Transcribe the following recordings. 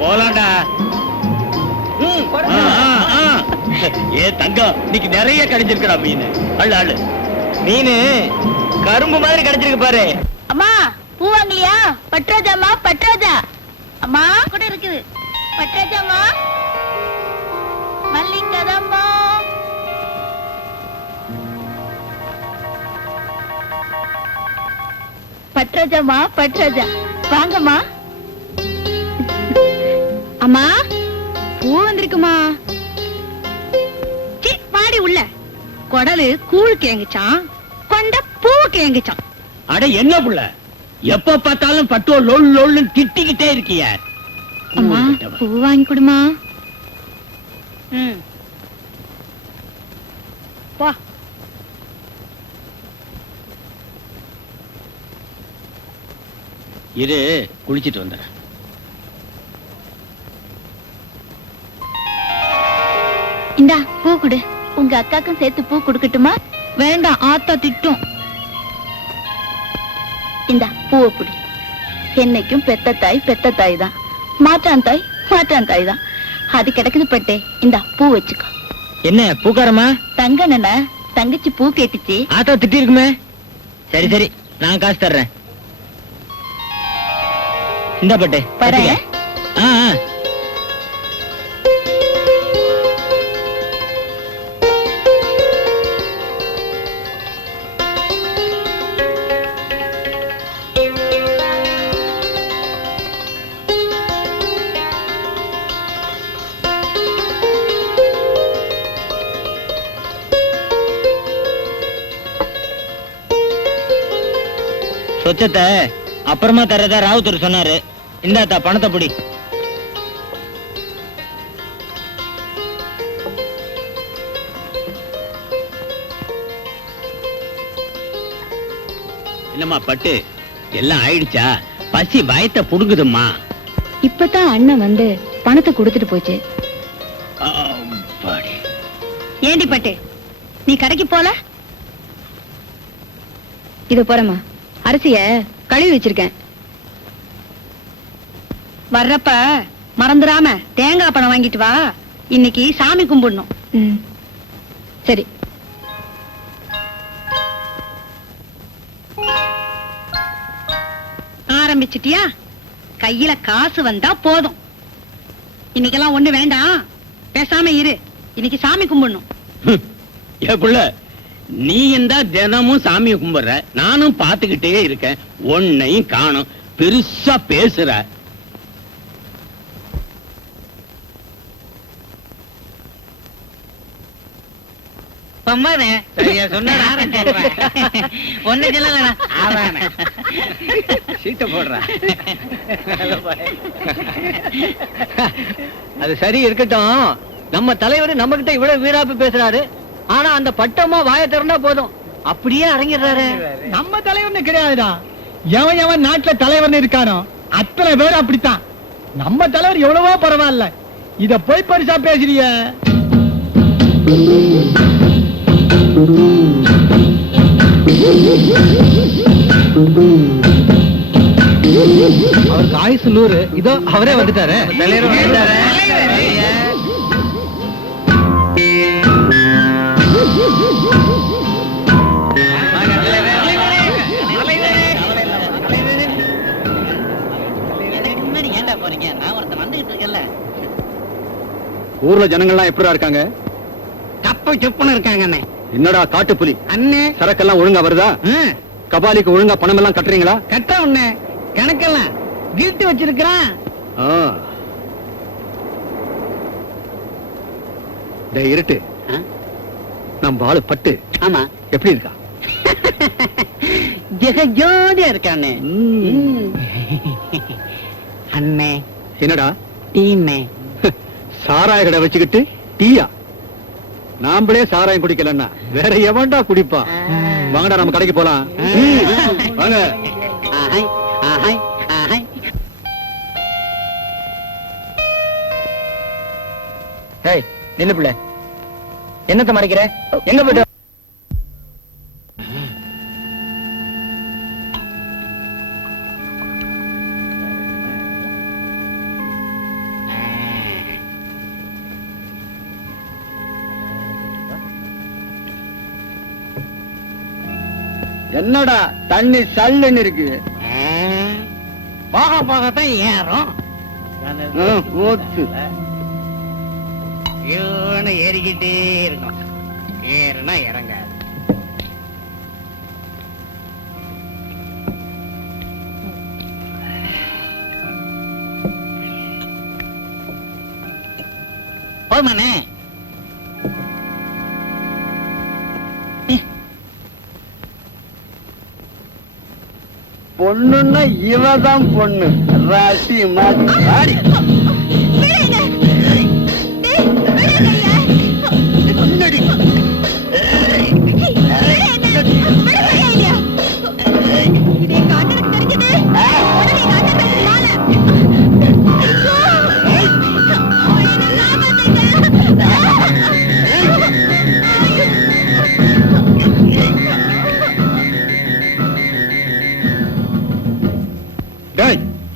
போலாண்டா. ஏ தங்கம், இன்னைக்கு நிறைய கிடைச்சிருக்கா மீன். அள்ளு அள்ளு. மீன் கரும்பு மாதிரி கிடைச்சிருக்கு பாரு. அம்மா பூ வாங்கலையா? பட்ராஜாமா பட்ராஜா. அம்மா கூட இருக்குது. பட்ராஜாமா மல்லிகதம்மா. பட்ராஜாமா பட்ராஜா வாங்கம்மா. அம்மா பூ வந்திருக்குமா? பாடி உள்ள கொடலு கூழ் கேங்குச்சான், கொண்ட பூ கேங்குச்சான். அட என்ன புள்ள, எப்ப பார்த்தாலும் பட்டோ லோல் லோல்னு திட்டிக்கிட்டே இருக்கிய. அம்மா பூ வாங்கி கொடுமா. போ. இரு, குளிச்சிட்டு வந்துடுறேன். இந்தா பூ கொடு. உங்க அக்காக்கும் சேர்த்து பூ கொடுக்கட்டுமா? வேண்டாம், ஆத்தா திட்டும். இந்தா பூவை புடி. என்னைக்கும் பெத்த தாய் தான். மாற்றான் தாய் தான். அது கிடக்குது பட்டே. இந்தா பூ வச்சுக்கோ. என்ன பூக்காரமா? தங்க நன தங்கச்சி பூ கேட்டுச்சு. ஆத்தா திட்டி இருக்குமே. சரி சரி, நான் காசு தர்றேன். இந்த பட்டே வரேன். சொச்சத்தை அப்புறமா தர்றதா ராவுத்தர் சொன்னாரு. இந்தாத்தா பணத்தை புடி. என்னம்மா பட்டு எல்லாம் ஆயிடுச்சா? பசி வயத்தை புடுங்குதும்மா. இப்பதான் அண்ணன் வந்து பணத்தை கொடுத்துட்டு போச்சு. அப்பாடி. ஏண்டி பட்டு, நீ கடைக்கு போல? இது போறமா, அரிசிய கழுவி வச்சிருக்கேன். வர்றப்ப மறந்துடாம தேங்காய் பழம் வாங்கிட்டு வா. இன்னைக்கு சாமி கும்பிடணும். சரி. ஆரம்பிச்சிட்டியா? கையில காசு வந்தா போதும். இன்னைக்கெல்லாம் ஒண்ணு வேண்டாம், பேசாம இரு. இன்னைக்கு சாமி கும்பிடணும். ஏ புள்ள, நீ இந்த தினமும் சாமியை கும்பிடுற, நானும் பாத்துக்கிட்டே இருக்கேன். ஒன்னையும் காணும், பெருசா பேசுற. அது சரி இருக்கட்டும். நம்ம தலைவர் நம்ம கிட்ட இவ்வளவு வீராப்பு பேசுறாரு, ஆனா அந்த பட்டமா வாயை திறந்தா போதும் அப்படியே அரங்கிடுறாரு. நம்ம தலைவர்னு கிடையாதுடா. எவன் எவன் நாட்டுல தலைவர்னு இருக்கானோ அத்தனை பேர் அப்படித்தான். நம்ம தலைவர் எவ்வளவோ பரவாயில்ல, இத போய் பரிசா பேசுறிய. அவருக்கு ஆயுசு 100. இதோ அவரே வந்துட்டாரு. தலைவர் வந்துட்டாரு. ஊர்ல ஜனங்கள்லாம் எப்படா இருக்காங்க? கப்ப செப்புன்னு இருக்காங்க. என்னடா காட்டு புலி அண்ணே, சரக்கெல்லாம் ஒழுங்கா வருதா? கபாலிக்கு ஒழுங்கா பணம் எல்லாம் கட்டுறீங்களா? கட்ட உன்ன கணக்கெல்லாம் கில்ட்டு வச்சிருக்கிறான். இருட்டு நம்ம ஆளு பட்டு. ஆமா, எப்படி இருக்கா? ஜெகஜோதியா இருக்கானே. அண்ணே, என்னடா டீமே சாராய கடை வச்சுக்கிட்டு டீயா? நாமளே சாராயம் குடிக்கலன்னா வேற எவன்டா குடிப்பா? வாங்கடா நம்ம கடைக்கு போலாம். வாங்க. நில்லு பிள்ளை, என்னத்த மறைக்கிற? எங்க போயிட்டு? என்னடா தண்ணி சல்லுன்னு இருக்கு? போக போகத்தான் ஏறும். ஏறிக்கிட்டே இருக்கும். ஏறுனா இறங்காது. போதுமானே? பொண்ணுன்னா இவதான் பொண்ணு. ராசி மாடி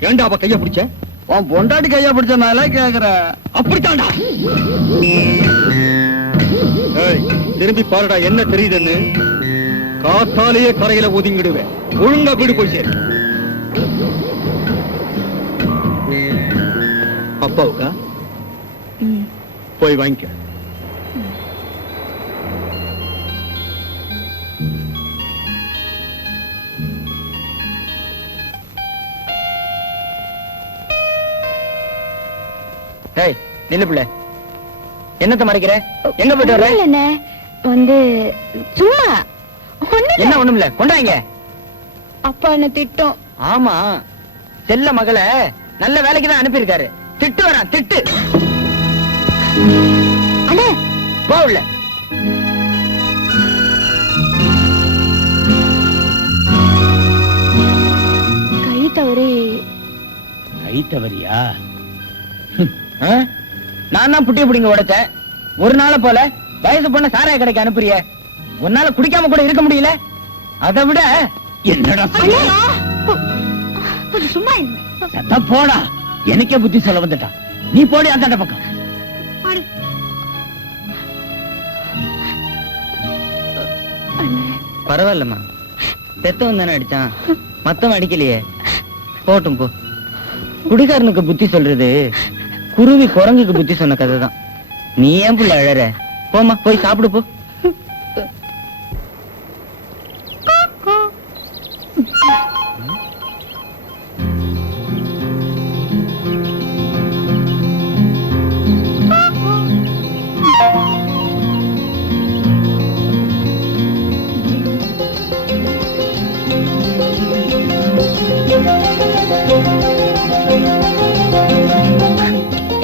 ஏண்டா அவ கைய பிடிச்ச? உன் பொண்டாட்டி கைய பிடிச்சனால கேக்குற. அப்படித்தான்டா. திரும்பி பாருடா என்ன தெரியுதுன்னு. காத்தாலேயே கரையில ஒதுங்கிடுவேன். ஒழுங்கா வீடு போய் சேரு. அப்பாவுக்கா? போய் வாங்கிக்க. நில்லு பிள்ளை, என்னத்த மறைக்கிற? எங்க போயிட்டு வர? வந்து சும்மா என்ன ஒண்ணும் இல்ல, கொண்டாங்க. அப்பா என்ன திட்டம். ஆமா, செல்ல மகளை நல்ல வேலைக்கு தான் அனுப்பியிருக்காரு. திட்டு வரான், திட்டு. அண்ணே போகல. தவறியா? நான் தான் புட்டிய புடிங்க உடைச்சேன். ஒரு நாள போல வயசு பொண்ண சாராய கடைக்கு அனுப்புறிய, உன்னால குடிக்காம கூட இருக்க முடியல. அதை விட என்னடா கொஞ்சம் சும்மா இருங்க. சத்தா போடா, எனக்கே புத்தி சொல்ல வந்துட்டான். நீ போடி அந்த பக்கம். பரவாயில்லம்மா, பெத்தவன் தானே அடிச்சான், மத்தவன் அடிக்கலையே. போட்டும் போ. குடிகாரனுக்கு புத்தி சொல்றது குருவி குரங்குக்கு புத்தி சொன்ன கதை தான். நீ ஏன் புள்ள அழற? போமா, போய் சாப்பிடு போ.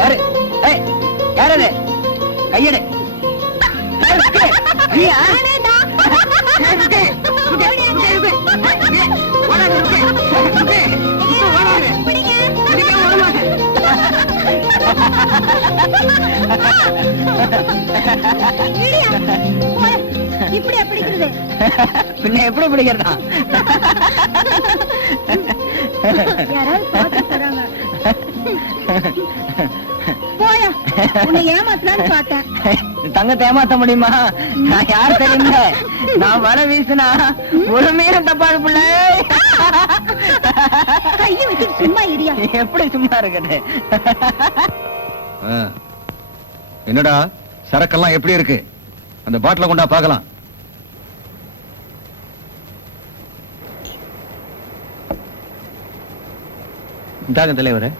யாரு? ஏய், யாரு அது? கையெடு. நீயா? இப்படி பிடிக்கிறது பின்ன எப்படி பிடிக்கிறதா? யாராவது பார்த்து போறாங்க. போயா, உன்னை ஏமாத்தலான்னு பார்த்தேன். தங்கத்தை ஏமாத்த முடியுமா? நான் யார் தெரியுங்க? நான் வர வீசுனா ஒரு மீறம் தப்பாது பிள்ளை. கையை வச்சு சும்மா இரியா. எப்படி சும்மா இருக்குது? என்னடா சரக்கெல்லாம் எப்படி இருக்கு? அந்த பாட்டில கொண்டா பார்க்கலாம். இந்தாங்க தலைவரே.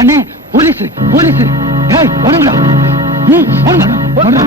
அண்ணே, போலீஸ் போலீஸ். ஏய், ஓடுங்கடா. ஓடுங்கடா.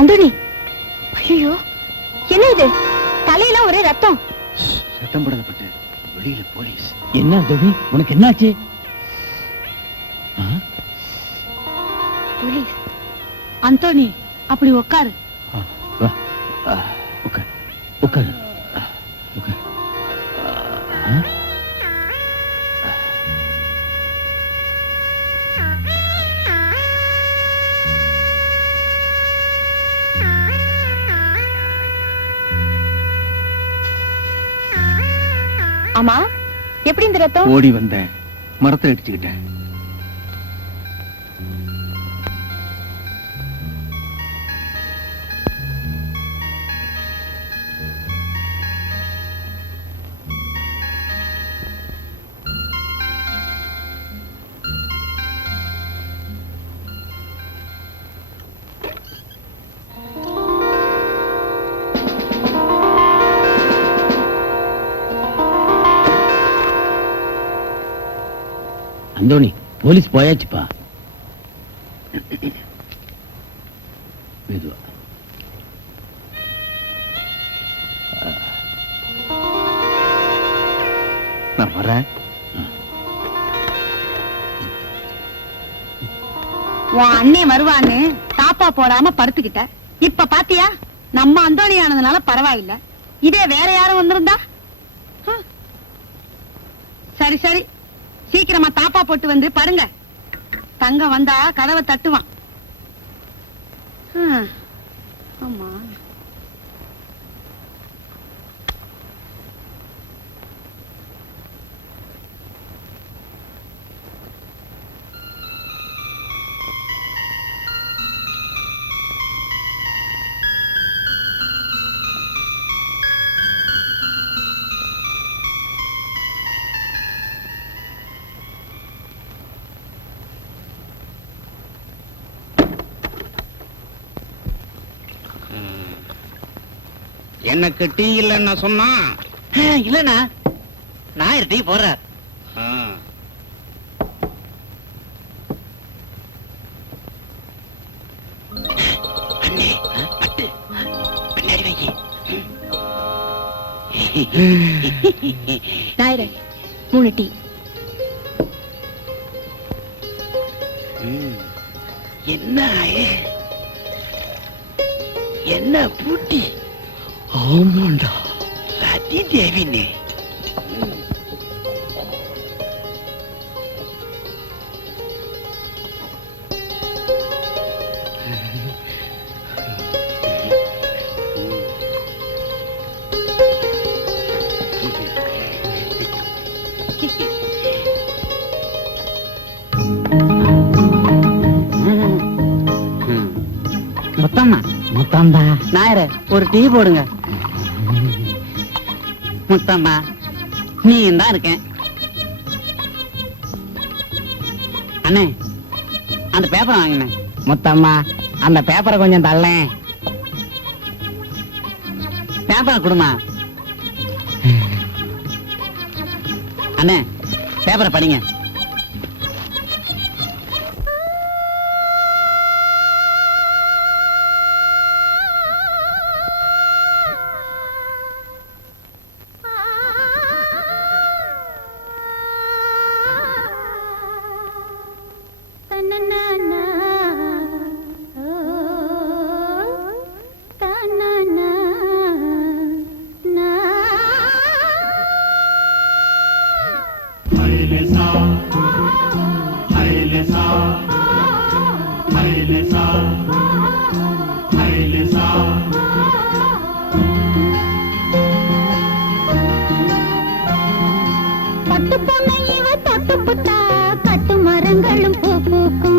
அந்தோணி, ஐயோ, என்ன இது? தலையில ஒரே ரத்தம். சத்தம் போடப்பட்டு வெளியில போலீஸ். என்ன தோபி, உனக்கு என்னாச்சு? போலீஸ். அந்தோணி, அப்படி உட்காரு. உட்கார் உட்கார் உட்கார். ஆமா, எப்படி இந்த ரத்தம்? ஓடி வந்தேன், மரத்தை அடிச்சுக்கிட்டேன். அந்தோணி, போலீஸ் போயாச்சுப்பா. மெதுவா. நான் வரேன். உன் அண்ணே வருவான்னு தாப்பா போடாம படுத்துக்கிட்ட. இப்ப பாத்தியா, நம்ம அந்தோணி ஆனதுனால பரவாயில்ல. இதே வேற யாரும் வந்திருந்தா? சரி சரி, சீக்கிரமா தாப்பா போட்டு வந்து படுங்க. தங்க வந்தா கதவை தட்டுவான். ஆமா, எனக்கு டீ இல்லைன்னு சொன்னா இல்லண்ணா நான் டீ போடுறார். ஆ. அண்ணே, பட்டு, பின்னாடி வை. நாயரே 3 டீ. என்ன ஆயே? என்ன பூட்டி? ஆமாண்டா, சதி தேவினே. முத்தம்மா முத்தம்பா நாயர ஒரு டீ போடுங்க. முத்தம்மா நீ தான் இருக்கேன். அண்ணே அந்த பேப்பரை வாங்கினேன். முத்தம்மா அந்த பேப்பரை கொஞ்சம் தள்ளேன். பேப்பரை கொடுமா. அண்ணே பேப்பரை படிங்க. பட்டு பொண்ணை இவ தொட்டு புட்டா கட்டு மரங்களும் பூ பூக்கும்.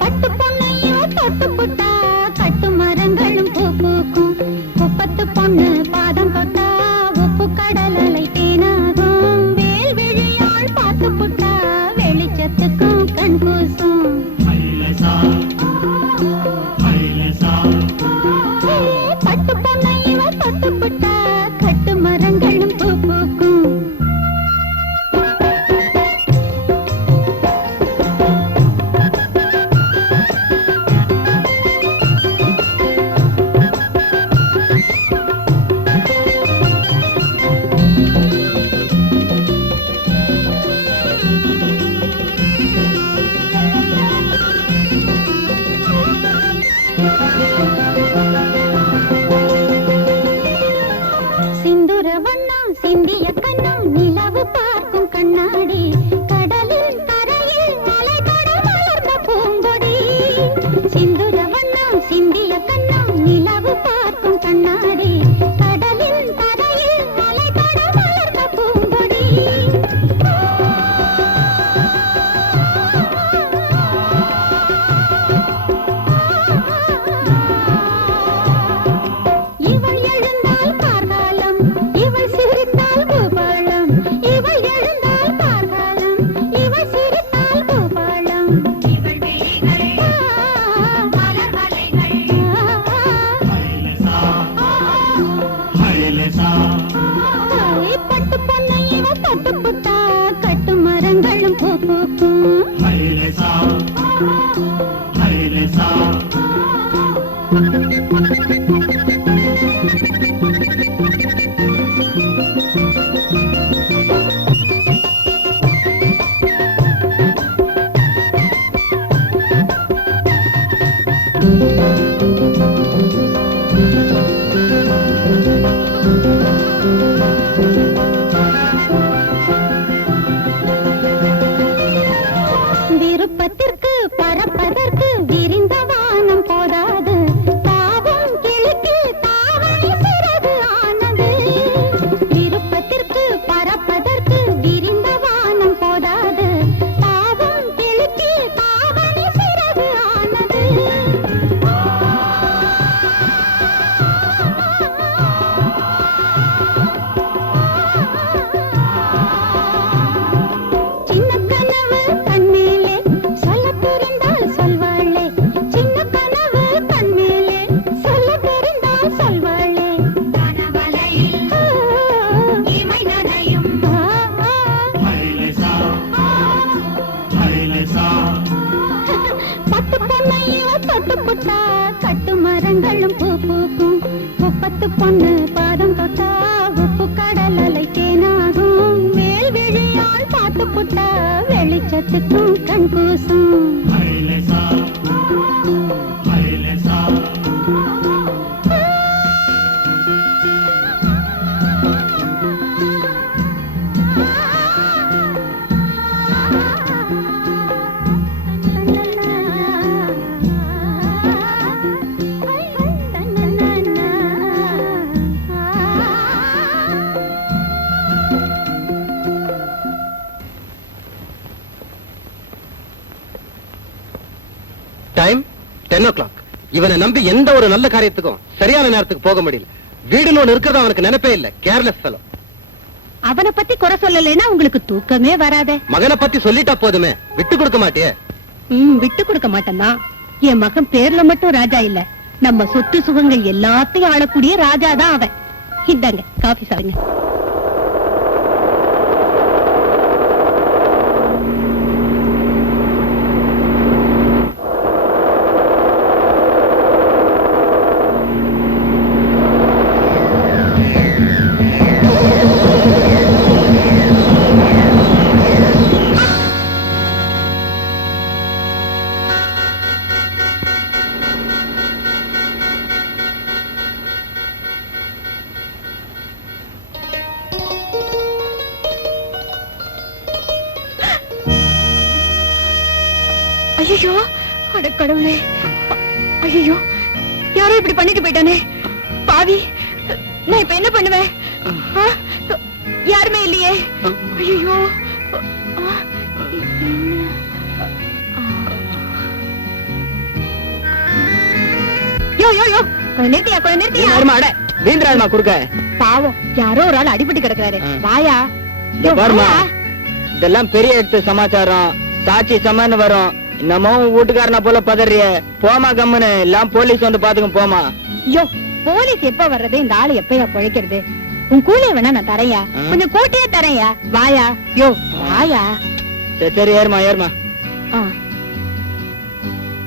பட்டு பொண்ணை இவ தொட்டு புட்டா கட்டு மரங்களும் பூ பூக்கும். குப்பத்து பொண்ணு பாதம் தொட்டா உப்பு கடல் அலை தேனாகும். வேல் விழியாள் பார்த்து புட்டா வெளிச்சத்துக்கும் கண் கூசும். பட்டு பொண்ணை இவ தொட்டு புட்டா கட்டு மரங்களும் பூ பூக்கும். சிந்துர வண்ணம் சிந்திய கண்ணம் நிலவு பார்க்கும் கண்ணாடி. கடலில் கரையில் மலை தொட மலர்ந்த பூங்கொடி. சிந்துர வண்ணம் சிந்திய கண்ணம் நிலவு பார்க்கும் கண்ணாடி. கடலில் கரையில் மலை தொட மலர்ந்த பூங்கொடி. இவள் எழுந்தால் கார்காலம், இவள் சிரித்தால் பூபாலம். இவள் எழுந்தால் கார்காலம், இவள் சிரித்தால் பூபாலம். இவள் விழிகள் மலர் வலைகள். பட்டு பொண்ணை இவ தொட்டு புட்டா கட்டு மரங்களும் பூ பூக்கும். விருப்பத்திற்கு பறப்பதற்கு விரிந்த வானம் போதாது. தாவும் கிழக்கு தாவணி சிறகு ஆனது. விருப்பத்திற்கு பறப்பதற்கு விரிந்த வானம் போதாது. தாவும் கிழக்கு தாவணி சிறகு ஆனது. சின்ன கனவு கண்மேலே சொல்ல மரங்களும் பூ பூக்கும் குப்பத்து பொண்ணு பாதம் தொட்டா உப்பு கடல் அலை தேனாகும் மேல் விழியால் பார்த்து புட்டா வெளிச்சத்துக்கும் கண் கூசும் டைம் 10 o'clock. இவனை நம்பி எந்த ஒரு நல்ல காரியத்துக்கும் சரியான நேரத்துக்கு போக முடியல. வீடுன்னு ஒண்ணு இருக்கிறது அவனுக்கு நினைப்பே இல்ல. Careless fellow. அவனை பத்தி குறை சொல்லலைன்னா உங்களுக்கு தூக்கமே வராதே. மகனை பத்தி சொல்லிட்டா போதுமே, விட்டு கொடுக்க மாட்டியே? விட்டு கொடுக்க மாட்டேன்னா என் மகன் பேர்ல மட்டும் ராஜா இல்ல, நம்ம சொத்து சுகங்கள் எல்லாத்தையும் ஆளக்கூடிய ராஜா தான் அவன். இந்தாங்க காபி சாப்பிடுங்க. ஐயோ, அட கடவுளே! ஐயோ, யாரோ இப்படி பண்ணிட்டு போயிட்டானே பாவி. நான் இப்ப என்ன பண்ணுவேன்? யாருமே இல்லையே. ஐயோ, யோ யோ யோ, கொஞ்சம் நிறுத்தியா. வீந்திராமா குறுக்க. பாவம், யாரோ ஒரு ஆள் அடிபட்டு கிடக்குறாரு. வாயா. இதெல்லாம் பெரிய எடுத்து சமாச்சாரம். சாட்சி சமான்னு வரும். என்னமோ வீட்டுக்காரனா போல பதறிய. போமா கம்முன்னு, எல்லாம் போலீஸ் வந்து பாத்துக்கும் போமா. யோ, போலீஸ் எப்ப வர்றது? இந்த ஆளு எப்பயா பழைக்கிறது? உன் கூலிய வேணா நான் தரையா, கொஞ்சம் கூட்டியே தரையா. வாயா. யோ வாயா. சரி சரி, ஏறுமா ஏறுமா.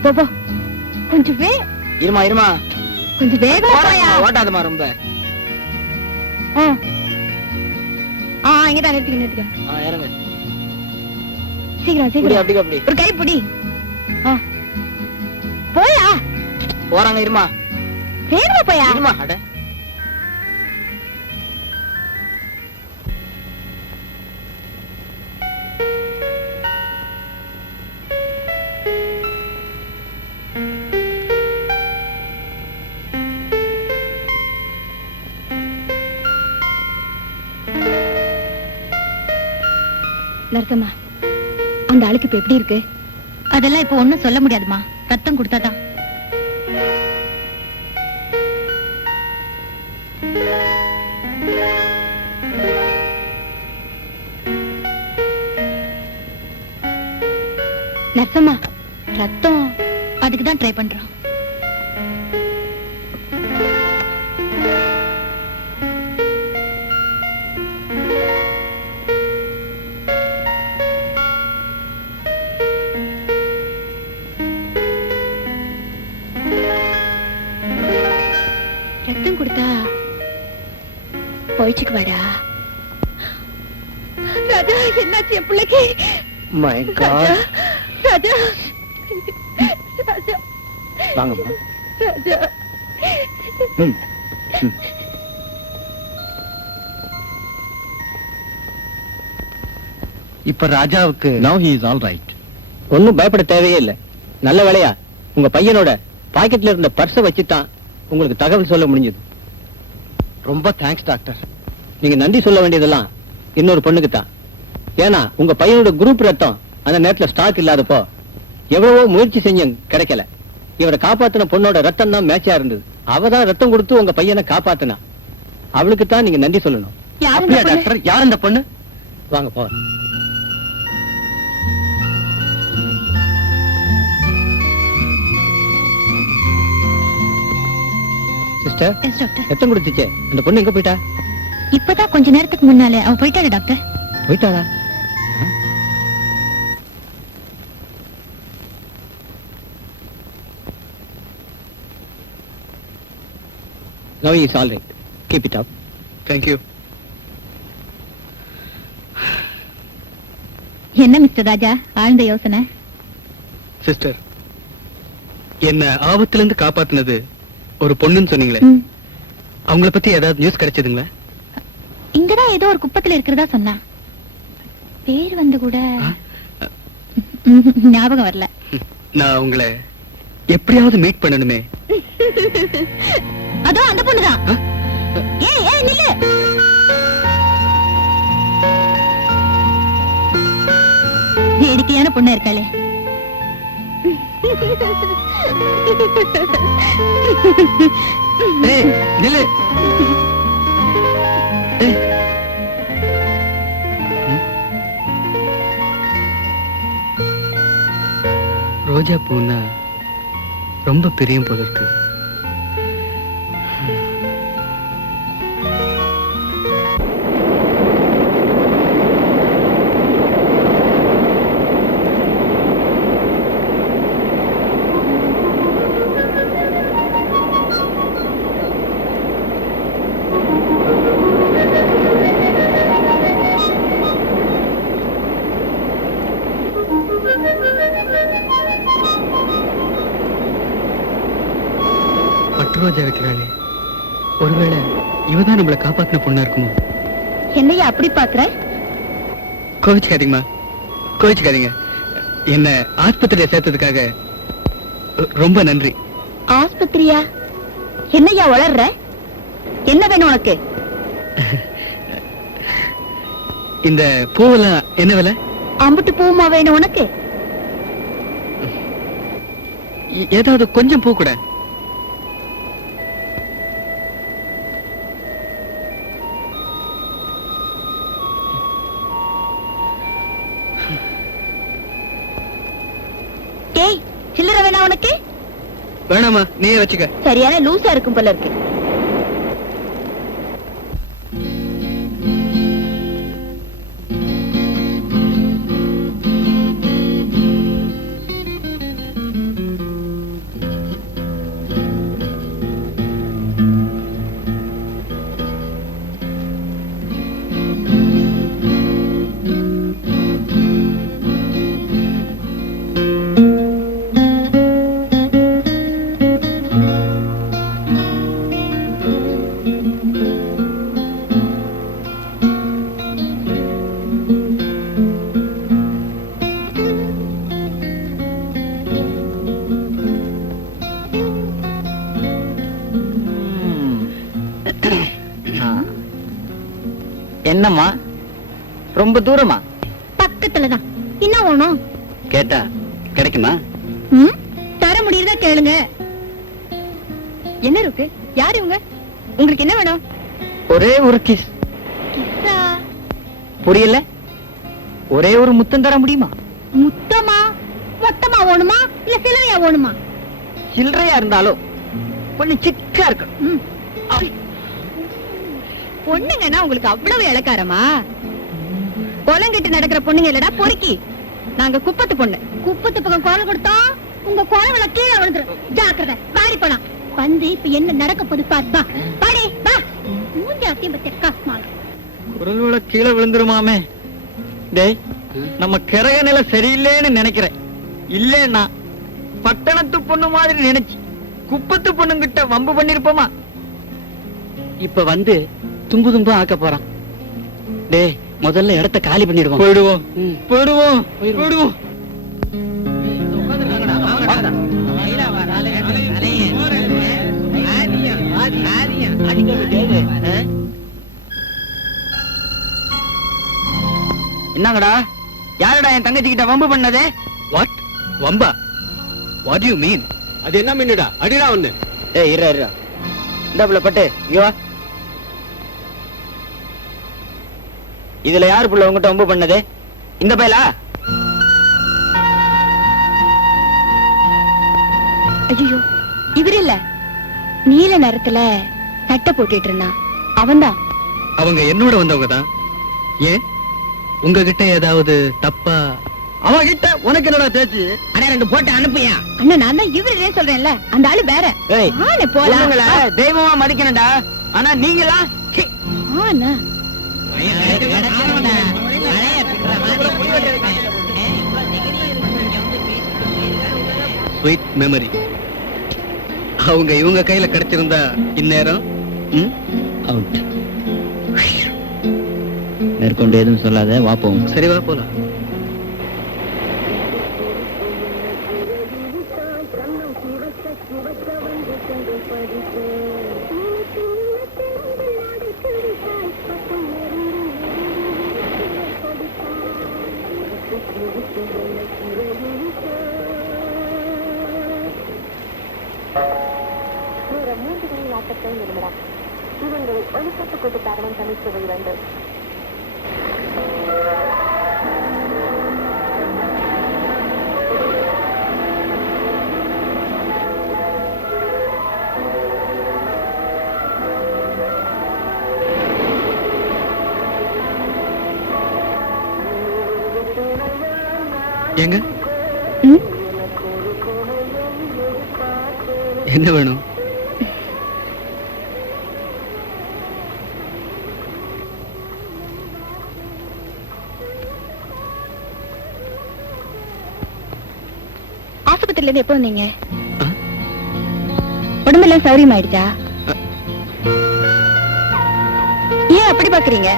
போ கொஞ்சம் இருமா இருமா, கொஞ்சம் வேகமா போயா. ஓட்டாதமா ரொம்ப. இங்கதான் நிறுத்திக்க. இறங்க. சீக்கிரம் அப்படி சீக்கிரம். அப்படி அப்படி ஒரு கை பிடி. போயா. போறாங்க. இருமா வேகமா போயா. இருமா. அட நரசம்மா, அந்த ஆளுக்கு இப்ப எப்படி இருக்கு? அதெல்லாம் இப்ப ஒண்ணும் சொல்ல முடியாதுமா. ரத்தம் கொடுத்தாதான். நரசம்மா, ரத்தம் அதுக்குதான் ட்ரை பண்றோம். ரத்தம் கொடுத்தா போயிச்சுக்கு வாடா. ராஜா, என்னாச்சு என் பிள்ளைக்கு? My God. ராஜா, ராஜா, வாங்கம்மா. ராஜா. இப்ப ராஜாவுக்கு Now he is all right. ஒண்ணும் பயப்பட தேவையே இல்ல. நல்ல வேலையா உங்க பையனோட பாக்கெட்ல இருந்த பர்ஸ வச்சுட்டான் உங்களுக்கு தகவல் சொல்ல முடிஞ்சது. ரொம்ப தேங்க்ஸ் டாக்டர். நீங்க நன்றி சொல்ல வேண்டியதெல்லாம் இன்னொரு பொண்ணுக்கு தான். ஏன்னா உங்க பையனோட குரூப் ரத்தம் அந்த நேரத்துல ஸ்டாக் இல்லாதப்போ எவ்வளவோ முயற்சி செஞ்சும் கிடைக்கல. இவரை காப்பாத்தின பொண்ணோட ரத்தம் தான் மேட்சா இருந்தது. அவதான் ரத்தம் கொடுத்து உங்க பையனை காப்பாத்தினா. அவளுக்கு தான் நீங்க நன்றி சொல்லணும். அப்படியா டாக்டர்? யார் அந்த பொண்ணு? வாங்க போ. Sister, yes doctor. ரத்தம் கொடுத்துச்சே அந்த பொண்ணு எங்க போயிட்டா? இப்பதான் கொஞ்ச நேரத்துக்கு முன்னாலே அவ போயிட்டாரு டாக்டர். போயிட்டாளா? Now it's all right. Keep it up. Thank you. என்ன மிஸ்டர் ராஜா ஆழ்ந்த யோசனை? சிஸ்டர், என்ன ஆபத்துல இருந்து காப்பாத்துனது ஒரு பொண்ணுன்னு சொன்னீங்களே, அவங்கள பத்தி ஏதாவது நியூஸ் கிடைச்சதுங்களா? இங்கதான் ஏதோ ஒரு குப்பத்துல இருக்கிறதா சொன்னா. பேர் வந்து கூட ஞாபகம் வரல. நான் உங்களை எப்படியாவது மீட் பண்ணணுமே. அதோ அந்த பொண்ணுதான். ஏய் ஏய் நில்லு. வேடிக்கையான பொண்ணா இருக்காளே. ஏய் நில்லு. ஏய். ரோஜா பூன்னா ரொம்ப பிரியம் போல இருக்கு. ரோஜா வைக்கிறாங்க. ஒருவேளை இவதான் நம்மளை காப்பாத்தின பொண்ணா இருக்குமோ? என்னையா அப்படி பாக்குற? கோவிச்சுக்காதீங்கம்மா, கோவிச்சுக்காதீங்க. என்ன ஆஸ்பத்திரியில சேர்த்ததுக்காக ரொம்ப நன்றி. ஆஸ்பத்திரியா? என்னையா வளர்ற? என்ன வேணும் உனக்கு? இந்த பூவெல்லாம் என்ன விலை? அம்புட்டு பூமா வேணும் உனக்கு? ஏதாவது கொஞ்சம் பூ கூட. சில்லற வேணா உனக்கு? வேணாமா, நீயே வச்சுக்க. சரியான லூசா இருக்கும் போல இருக்கு. என்னம்மா, ரொம்ப தூரமா? பக்கத்துலதான். என்ன வேணும்? கேட்டா கிடைக்குமா? தர முடியுதா கேளுங்க. என்ன இருக்கு? யாரு இவங்க? உங்களுக்கு என்ன வேணும்? ஒரே ஒரு கிஸ். கிஸ்ஸா? புரியல. ஒரே ஒரு முத்தம் தர முடியுமா? முத்தமா? மொத்தமா வேணுமா இல்ல சில்லறையா வேணுமா? சில்லறையா இருந்தாலும் கொஞ்சம் சிக்கா இருக்கணும். பொண்ணுங்கன்னா உங்களுக்கு அவ்வளவு இளக்காரமா? பொலங்கிட்டு நடக்கிற பொண்ணுங்க இல்லடா பொறுக்கி. நாங்க குப்பத்து பொண்ணு. குப்பத்து பக்கம் குரல் கொடுத்தா உங்க குரவள கீழே விழுந்துரும். ஜாக்கிரதை. பாடி போலாம். வந்து இப்ப என்ன நடக்க போகுது பாரு. பாடி வா. மூஞ்சாத்தையும் பத்தி காஸ்மால. குரல்வள கீழே விழுந்துருமாமே. டேய், நம்ம கிரக நிலை சரியில்லைன்னு நினைக்கிறேன். இல்லன்னா பட்டணத்து பொண்ணு மாதிரி நினைச்சு குப்பத்து பொண்ணுங்கிட்ட வம்பு பண்ணிருப்போமா? இப்ப வந்து தும்பு தும்பு ஆக்க போறான். டேய், முதல்ல இடத்த காலி பண்ணிடுவோம். போயிடுவோம் போயிடுவோம் போயிடுவோம். என்னங்கடா, யாரடா என் தங்கச்சி கிட்ட வம்பு பண்ணதே? What? Lanba? What you mean? அது என்ன மீனுடா? அடிடா ஒண்ணு. ஏய் இரு இரு. இந்த புள்ள பட்டு இங்க வா. இதுல யாரு புள்ள உங்ககிட்ட வம்பு பண்ணது? இந்த பையலா? ஐயோ, இவர் இல்ல. நீல நேரத்துல சட்டை போட்டுட்டு இருந்தான். அவன்தான். அவங்க என்னோட வந்தவங்க தான். ஏன் உங்ககிட்ட ஏதாவது தப்பா அவகிட்ட உனக்கு என்னடா பேச்சு? அண்ணா 2 போட்டு அனுப்புயா. அண்ணா நான் தான் இவரே சொல்றேன்ல, அந்த ஆளு வேற. ஏய், ஆளு போலாம். பொண்ணுங்கள தெய்வமா மதிக்கணும்டா. ஆனா நீங்களா சி. ஆனா ஸ்வீட் மெமரி. அவங்க இவங்க கையில கிடைச்சிருந்தா இந்நேரம் அவுட். மேற்கொண்டு எதுவும் சொல்லாத, வா போவோம். சரி வா போலாம். ஏங்க என்ன வேணும்? ஆஸ்பத்திரியில இருந்து எப்போ வந்தீங்க? உடம்பெல்லாம் சௌரியம் ஆயிடுச்சா? ஏன் அப்படி பாக்குறீங்க?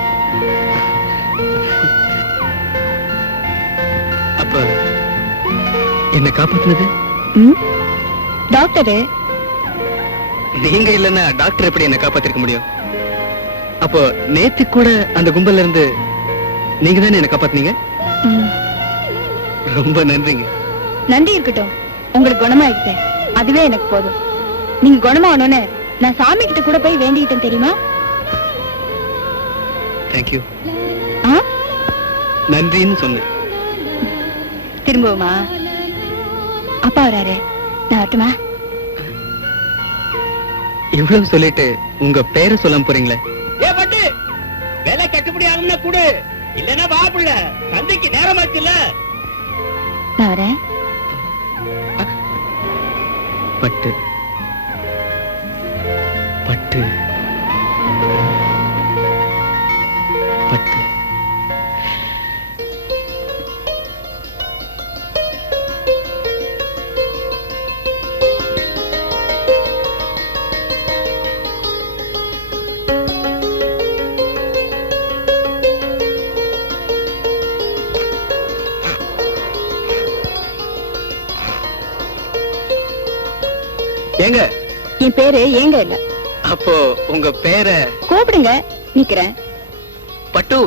அப்ப என்ன காப்பாத்துனது டாக்டரு. நீங்க இல்லன்னா டாக்டர் எப்படி என்ன காப்பாத்திருக்க முடியும்? அப்போ நேத்து கூட அந்த கும்பல்ல இருந்து நீங்க தானே என்ன காப்பாத்துனீங்க? ரொம்ப நன்றிங்க. நன்றி இருக்கட்டும், உங்களுக்கு குணமாயிடுச்சு, அதுவே எனக்கு போதும். நீங்க குணமாகணும்னு நான் சாமி கிட்ட கூட போய் வேண்டிக்கிட்டேன் தெரியுமா? தேங்க்யூ. ஆ? நன்றின்னு சொன்னேன். திரும்பவுமா? அப்பா வராரு, நான் வரட்டுமா? இவ்வளவு சொல்லிட்டு உங்க பேரை சொல்லாம போறீங்களே? ஏ பட்டு, வேலை கட்டுப்படி ஆகும்னா கூடு, இல்லன்னா வா புள்ள, சந்தைக்கு நேரமாச்சுல்ல. நான் வரேன். பட்டு பட்டு பட்டு. ஏங்க என் பேரு ஏங்க இல்ல. அப்போ உங்க பேரை கூப்பிடுங்க, நிக்கிறேன். பட்டு.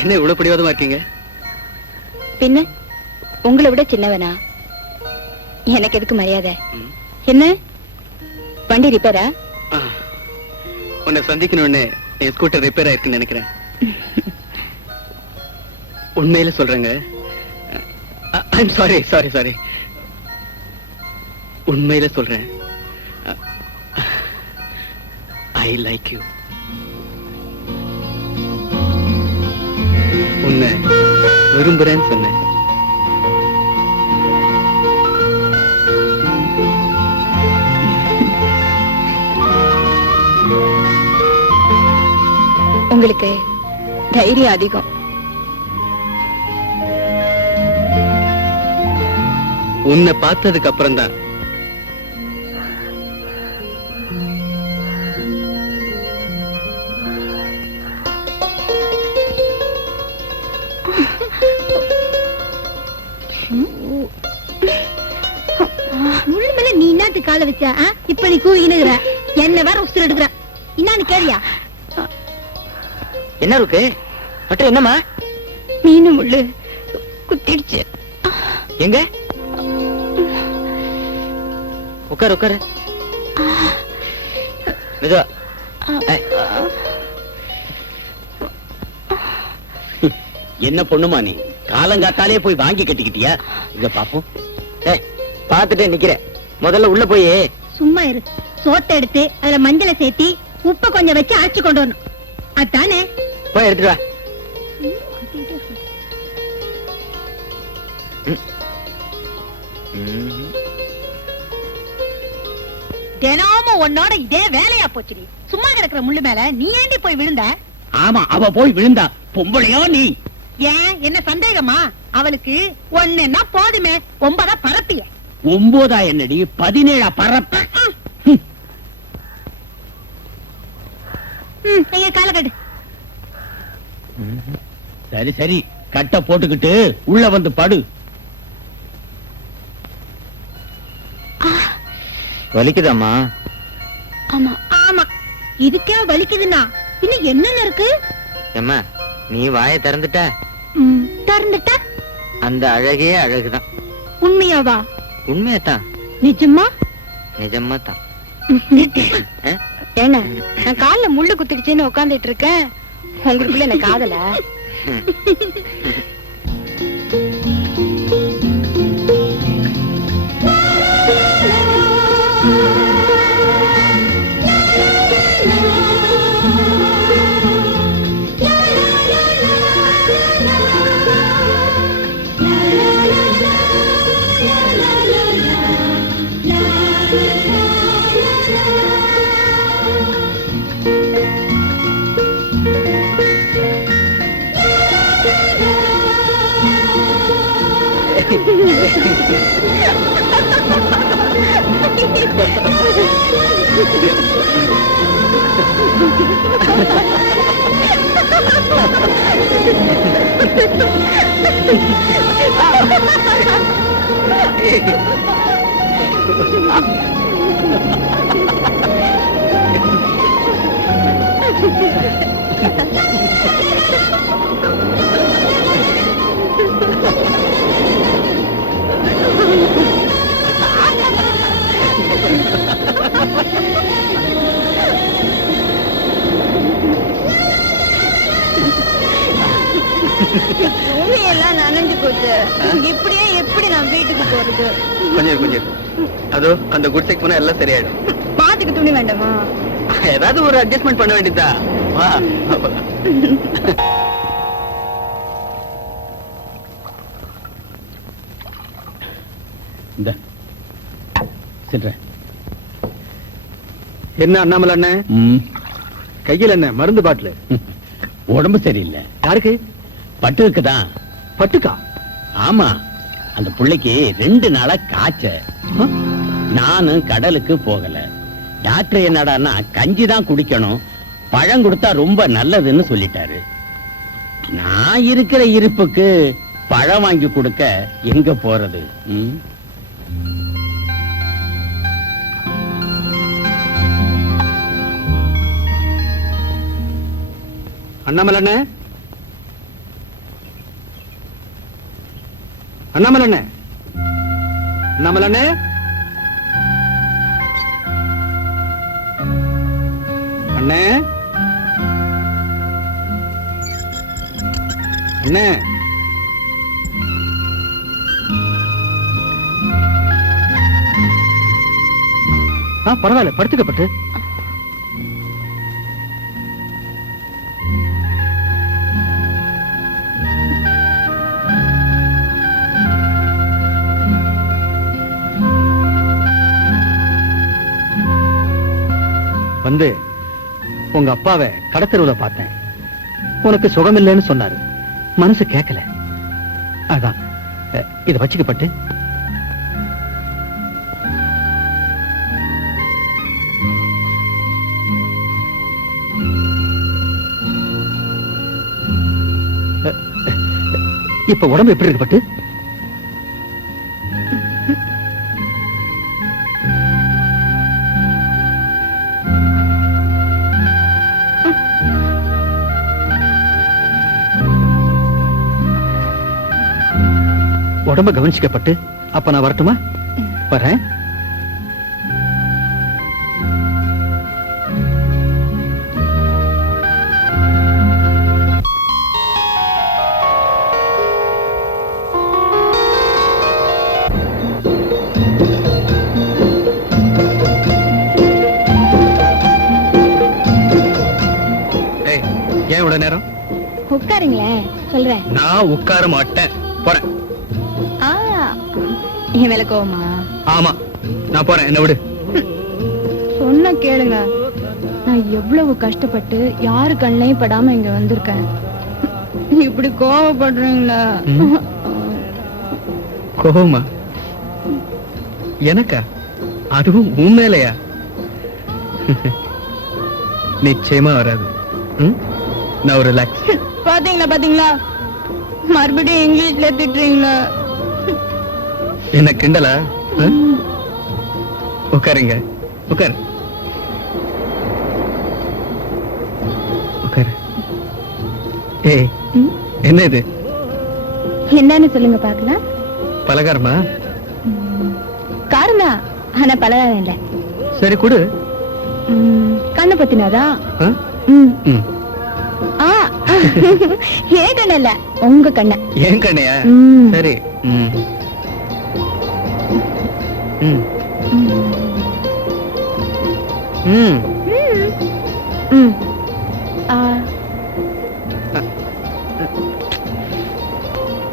என்ன இவ்வளவு பிடிவாதமா இருக்கீங்க? பின்ன உங்களை விட சின்னவனா? எனக்கு எதுக்கு மரியாதை? என்ன வண்டி ரிப்பேரா? உன்னை சந்திக்கணும்னு என் ஸ்கூட்டர் ரிப்பேர் ஆயிருக்குன்னு நினைக்கிறேன். உண்மையில சொல்றேங்க. I'm sorry sorry sorry. உண்மையில சொல்றேன். I like you. உன்னை விரும்புறேன்னு சொன்னேன். உங்களுக்கு தைரியம் அதிகம். உன்னை பார்த்ததுக்கு அப்புறம் தான் முழுமல நீ என்னத்து கால வச்சா? இப்ப நீ கூவினுகிற, என்ன வேற உசுர் எடுக்கிற. இன்னான்னு கேரியா? என்ன இருக்கு பட்டு? என்னம்மா? மீனு முள்ளு குத்திடுச்சு. எங்க? உட்காரு உட்காரு. மெதுவா. என்ன பொண்ணுமா நீ? காலங்காத்தாலே போய் வாங்கி கட்டிக்கிட்டியா? இத பாப்போம். பாத்துட்டே நிக்கிறேன். முதல்ல உள்ள போய் சும்மா இரு. சோத்தை எடுத்து அதுல மஞ்சளை சேர்த்தி உப்ப கொஞ்சம் வச்சு அரைச்சு கொண்டு வரணும். அதானே? போய் எடுத்துட்டு வா. தினமும் உன்னோட இதே வேலையா போச்சுடி. சும்மா கிடக்குற முள்ளு மேல நீ ஏண்டி போய் விழுந்த? ஆமா, அவ போய் விழுந்தா. பொம்பளையோ நீ? ஏன் என்ன சந்தேகமா? அவளுக்கு ஒண்ணுன்னா போதுமே, 9 பரப்பிய. 9 என்னடி, 17 பரப்ப. நீங்க கால கட்டு. சரி சரி, கட்ட போட்டுக்கிட்டு உள்ள வந்து படு. வலிக்குதாம்மா? ஆமா ஆமா, இதுக்கே வலிக்குதுன்னா இன்னும் என்னென்ன இருக்கு? ஏம்மா, நீ வாயை திறந்துட்ட, திறந்துட்ட அந்த அழகே அழகுதான். உண்மையாவா? உண்மையாதான், நிஜமா? நிஜமா தான். என்ன, நான் கால்ல முள்ளு குத்திடுச்சேன்னு உட்காந்துட்டு இருக்கேன், உங்களுக்குள்ள என்ன காதல? பூமியெல்லாம் நனைஞ்சு போச்சு, இப்படியே எப்படி நான் வீட்டுக்கு போறது? கொஞ்சம் கொஞ்சம், அதோ அந்த குடிசைக்கு போனா எல்லாம் சரியாயிடும். பாத்துக்கு துணி வேண்டாமா? ஏதாவது ஒரு அட்ஜஸ்ட்மெண்ட் பண்ண வேண்டியதா? இந்த சிட்ற. என்ன அண்ணாமலை அண்ணன், கையில் என்ன மருந்து பாட்டில்? உடம்பு சரியில்லை. யாருக்கு? பட்டுக்குதான். பட்டுக்கா? ஆமா, அந்த புள்ளைக்கு 2 நாளா காய்ச்ச. நானும் கடலுக்கு போகல. டாக்டர் என்னடான்னா கஞ்சி தான் குடிக்கணும், பழம் கொடுத்தா ரொம்ப நல்லதுன்னு சொல்லிட்டாரு. நான் இருக்கிற இருப்புக்கு பழம் வாங்கி கொடுக்க எங்க போறது? அண்ணாமலை அண்ணன், அண்ணாமலை அண்ணன், அண்ணாமலை அண்ணன், அண்ணே அண்ணே, பரவாயில்ல, படுத்துக்கப்பட்டு. வந்து உங்க அப்பாவை கடத்தருவுல பார்த்தேன். உனக்கு சுகமில்லைன்னு சொன்னாரு, மனசு கேட்கல. அதான் இத வச்சுக்கப்பட்டு. இப்ப உடம்பு எப்படி இருக்கு பட்டு? உடம்ப கவனிச்சுக்கப்பட்டு. அப்ப நான் வரட்டுமா? வரேன். ஏன் இவ்வளவு நேரம்? உட்காருங்களேன், சொல்றேன். நான் உட்கார மாட்டேன், போறேன். என் மேல கோவமா? ஆமா, நான் போறேன், என்ன விடு. சொன்ன கேளுங்க. நான் எவ்வளவு கஷ்டப்பட்டு யாரு கண்ணையும் படாம இங்க வந்திருக்கேன். இப்படி கோவப்படுறீங்களா? கோவமா? எனக்கா? அதுவும் உன் மேலையா? நிச்சயமா வராது. நான் ஒரு ரிலாக்ஸ். பாத்தீங்களா மறுபடியும் இங்கிலீஷ்ல திட்டுறீங்களா? என்ன கிண்டலா? உட்காருங்க, உட்காரு, உட்காரு. ஏய், என்ன இது? என்னன்னு சொல்லுங்க பாக்கலாம். பலகாரமா? காரணா ஆனா பலகாரம் இல்ல. சரி கொடு. கண்ணை பத்தினாதான். ஏன் கண்ண இல்ல, உங்க கண்ண. ஏன் கண்ணையா? சரி.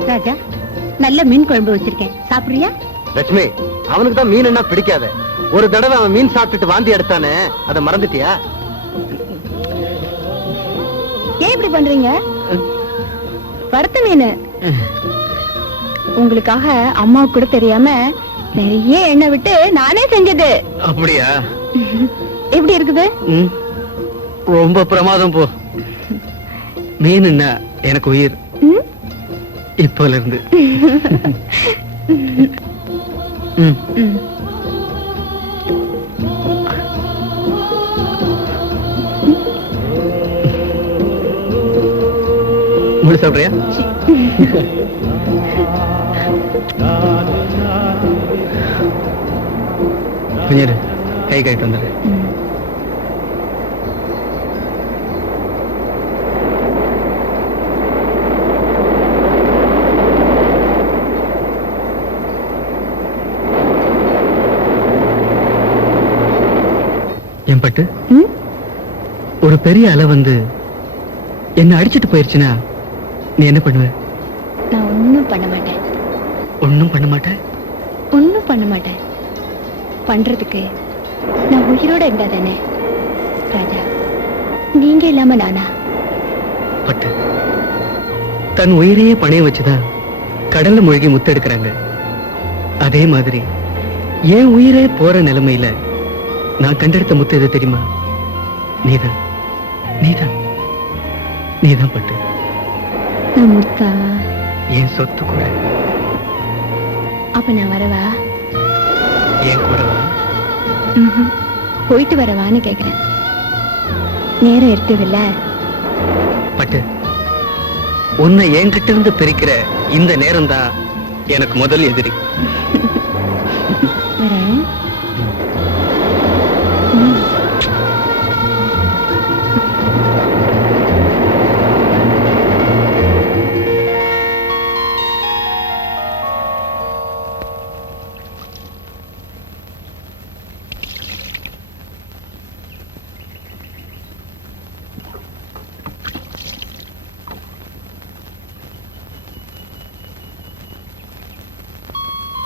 ராஜா, நல்ல மீன் குழம்பு வச்சிருக்கேன், சாப்பிடுறியா? லட்சுமி, அவனுக்கு தான் மீன் என்ன பிடிக்காத. ஒரு தடவை அவன் மீன் சாப்பிட்டுட்டு வாந்தி எடுத்தானே, அதை மறந்துட்டியா? ஏன் இப்படி பண்றீங்க? வறுத்த மீன் உங்களுக்காக அம்மாவுக்கு கூட தெரியாம நிறைய எண்ணெய் விட்டு நானே செஞ்சது. அப்படியா? எப்படி இருக்குது? ரொம்ப பிரமாதம் போ. மீன் என்ன எனக்கு உயிர் இப்போல இருந்து. முழு சாப்பிடுறியா? கொஞ்சம் கை கைட்டு வந்துடு. என் பட்டு, ஒரு பெரிய அலை வந்து என்ன அடிச்சிட்டு போயிருச்சுன்னா நீ என்ன பண்ணுவ? நான் ஒண்ணும் பண்ண மாட்டேன். ஒண்ணும் பண்ண மாட்டேன்? ஒண்ணும் பண்ண மாட்டேன். பண்றதுக்கு நான் உயிரோட இருந்தா தானே ராஜா. நீங்க இல்லாம நானா? பட்டு, தன் உயிரையே பணைய வச்சுதான் கடல்ல மூழ்கி முத்தெடுக்கிறாங்க. அதே மாதிரி என் உயிரே போற நிலைமையில நான் கண்டெடுத்த முத்து எது தெரியுமா? நீதான், நீதான், நீதான் பட்டு. நான் முத்தா? என் சொத்து கூட. அப்ப நான் வரவா? என் கூட வா. போயிட்டு வரவான்னு கேக்குறேன். நேரம் இருக்குதுல்ல? பட்டு, உன்னை என்கிட்ட இருந்து பிரிக்கிற இந்த நேரம் தான் எனக்கு முதல் எதிரி. வரேன்.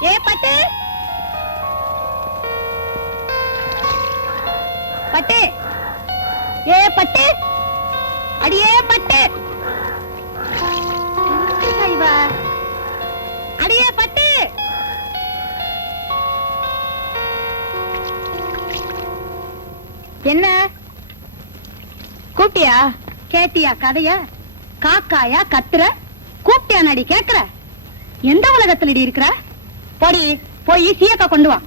ஏ பட்டு, பட்டு, ஏ பட்டு, அடியே பட்டு, அடியே பட்டு. என்ன கூப்பிட்டியா? கேட்டியா கதைய? காக்காயா கத்துற? கூப்பிட்டியா நடி கேக்குற? எந்த உலகத்துல இருக்கிற? போடி, போய் சீயக்கா கொண்டு வா.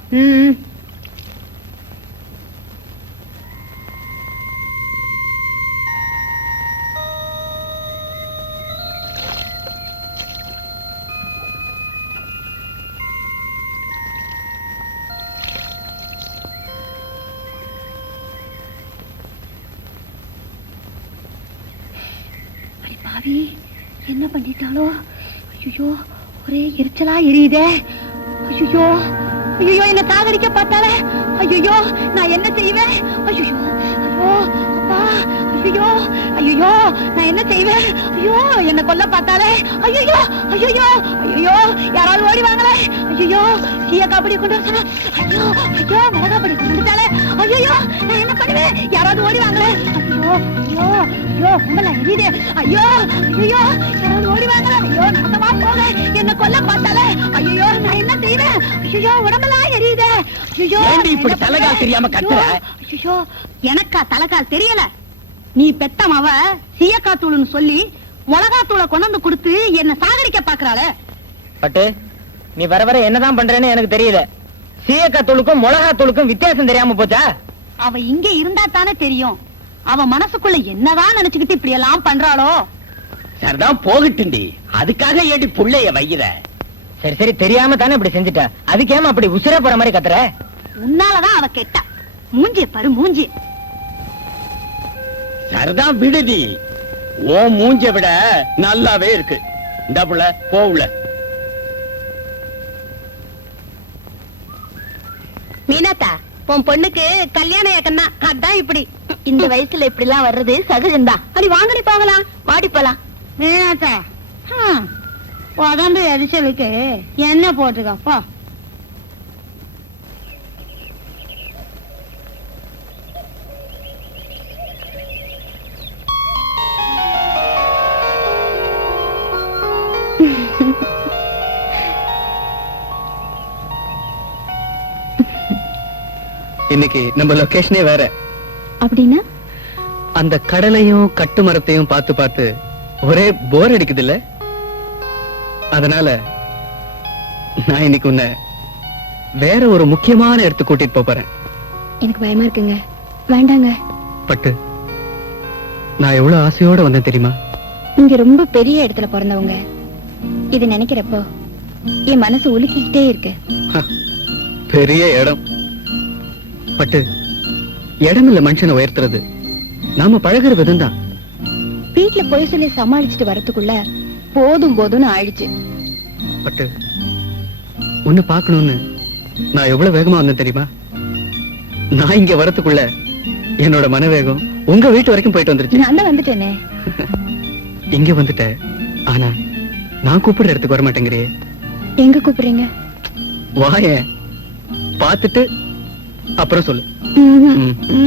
பாவி, என்ன பண்ணிட்டாலோ? ஐயோ, ஒரே எரிச்சலா எரியுதே. ஐயோ, ஐயோ, என்ன சாகடிக்க பார்த்தாலே. ஐயோ, நான் என்ன செய்வேன்? ஐயோ, ஐயோ, அப்பா, ஐயோ, ஐயோ, நான் என்ன செய்வேன்? ஐயோ, என்ன கொல்ல பார்த்தாலே. ஐயோ, ஐயோ, ஐயோ, யாராவது ஓடி வாங்களே. ஐயோ, சீயக்காப்படி கொண்டு வர சொன்னா ஐயோ ஐயோ மிளகாப்படி கொண்டு வந்துட்டாலே ஐயோ நான் என்ன பண்ணுவேன் யாராவது ஓடி வாங்களே ஐயோ ஐயோ ஐயோ உங்களை எரியுதே ஐயோ ஐயோ யாராவது ஓடி வாங்களே ஐயோ நாசமா போக என்ன கொல்ல பார்த்தாலே ஐயோ நான் என்ன செய்வேன் ஐயோ உடம்பெல்லாம் எரியுதே ஐயோ ஏண்டி இப்படி தலைகால் தெரியாம கத்துற? ஐயோ எனக்கா தலைகால் தெரியல நீ பெத்தமாவ சீயக்காத்தூள்னு சொல்லி மிளகாத்தூளை கொண்டு வந்து கொடுத்து என்ன சாகடிக்க பாக்குறாளே. பட்டு நீ வர வர என்னதான் பண்றேன்னு எனக்கு தெரியல. சீயக்காத்தூளுக்கும் மிளகாத்தூளுக்கும் வித்தியாசம் தெரியாம போச்சா? அவ இங்க இருந்தா தானே தெரியும் அவ மனசுக்குள்ள என்னதான் நினைச்சுக்கிட்டு இப்படி எல்லாம் பண்றாளோ. சரிதான் போகட்டுண்டி, அதுக்காக ஏடி புள்ளைய வைக்கிற? சரி சரி தெரியாம தானே இப்படி செஞ்சுட்டா, அதுக்கேமா அப்படி உசுர போற மாதிரி கத்துற? உன்னாலதான் அவ கெட்டா. மூஞ்சி பாரு மூஞ்சி. சரிதான் விடுதி, ஓ மூஞ்ச விட நல்லாவே இருக்கு. இந்த புள்ள போவுல. மீனாத்தா உன் பொண்ணுக்கு கல்யாண ஏக்கன்னா அதான் இப்படி. இந்த வயசுல இப்படி எல்லாம் வர்றது சகஜம்தான். அது வாங்கடி போகலாம், வாடி போலாம். மீனாத்தா உடம்பு எரிச்சலுக்கு என்ன போட்டுக்கப்பா. இன்னைக்கு நம்ம லொகேஷனே வேற. அப்படின்னா அந்த கடலையும் கட்டு மரத்தையும் பார்த்து பார்த்து ஒரே போர் அடிக்குது இல்ல? அதனால நான் இன்னைக்கு உன்னை வேற ஒரு முக்கியமான இடத்துக்கு கூட்டிட்டு போறேன். எனக்கு பயமா இருக்குங்க, வேண்டாங்க. பட்டு நான் எவ்வளவு ஆசையோட வந்தேன் தெரியுமா? இங்க ரொம்ப பெரிய இடத்துல பிறந்தவங்க. இது நினைக்கிறப்போ என் மனசு உலுக்கிக்கிட்டே இருக்கு. பெரிய இடம் பட்டு, இடம் இல்ல மனுஷனை உயர்த்துறது நாம பழகுற விதம் தான். வீட்டுல போய் சொல்லி சமாளிச்சுட்டு வரதுக்குள்ள போதும் போதும்னு ஆயிடுச்சு. பட்டு உன்னை பார்க்கணும்னு நான் எவ்வளவு வேகமா வந்தேன் தெரியுமா? நான் இங்க வரதுக்குள்ள என்னோட மனவேகம் உங்க வீட்டு வரைக்கும் போயிட்டு வந்துருச்சு. நான் தான் வந்துட்டேனே. இங்க வந்துட்டேன், ஆனா நான் கூப்பிடுற இடத்துக்கு வர மாட்டேங்கிறியே. எங்க கூப்பிடுறீங்க? வாயேன், பார்த்துட்டு அப்புறம் சொல்லு.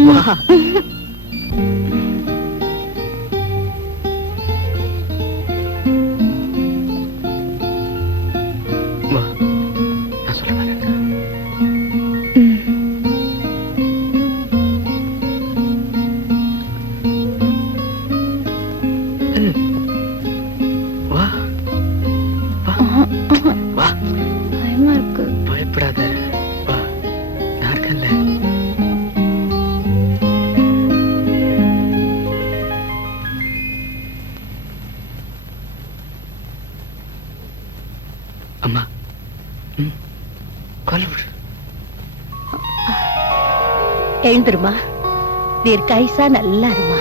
வா. வா. நான் சொல்ல வரேன். வா. வா. வா. பயமா இருக்கு. பயப்படாத, வா, நான் இருக்கேன்ல. அம்மா, கால் விடு. எழுந்துருமா, தீர்க்காயுசா நல்லா இருமா.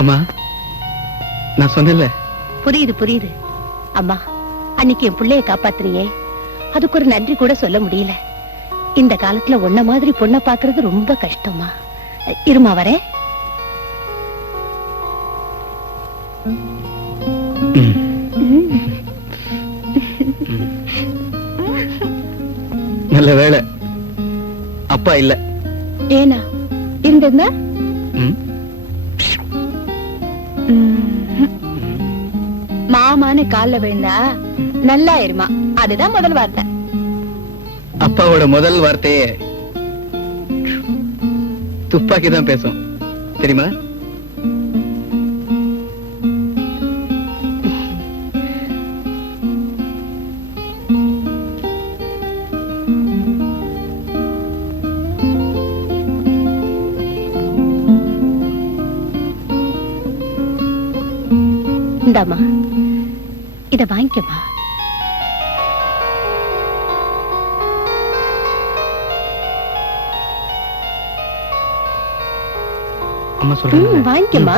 அம்மா, நான் சொன்னேன்ல. புரியுது புரியுது. அம்மா, அன்னைக்கு என் பிள்ளைய காப்பாத்துறியே, அதுக்கு ஒரு நன்றி கூட சொல்ல முடியல. இந்த காலத்துல உன்ன மாதிரி பொண்ணை பாக்குறது ரொம்ப கஷ்டமா. இருமா வரேன். நல்ல வேளை அப்பா இல்ல. ஏனா இருந்திருந்தா ம். மாமான்னு கால்ல விழுந்தா நல்லா இருமா, அதுதான் முதல் வார்த்தை. அப்பாவோட முதல் வார்த்தையே துப்பாக்கி தான் பேசும் தெரியுமா? இந்தாமா, இத வாங்கிக்கமா. அம்மா சொல்றேன், வாங்கிக்கமா.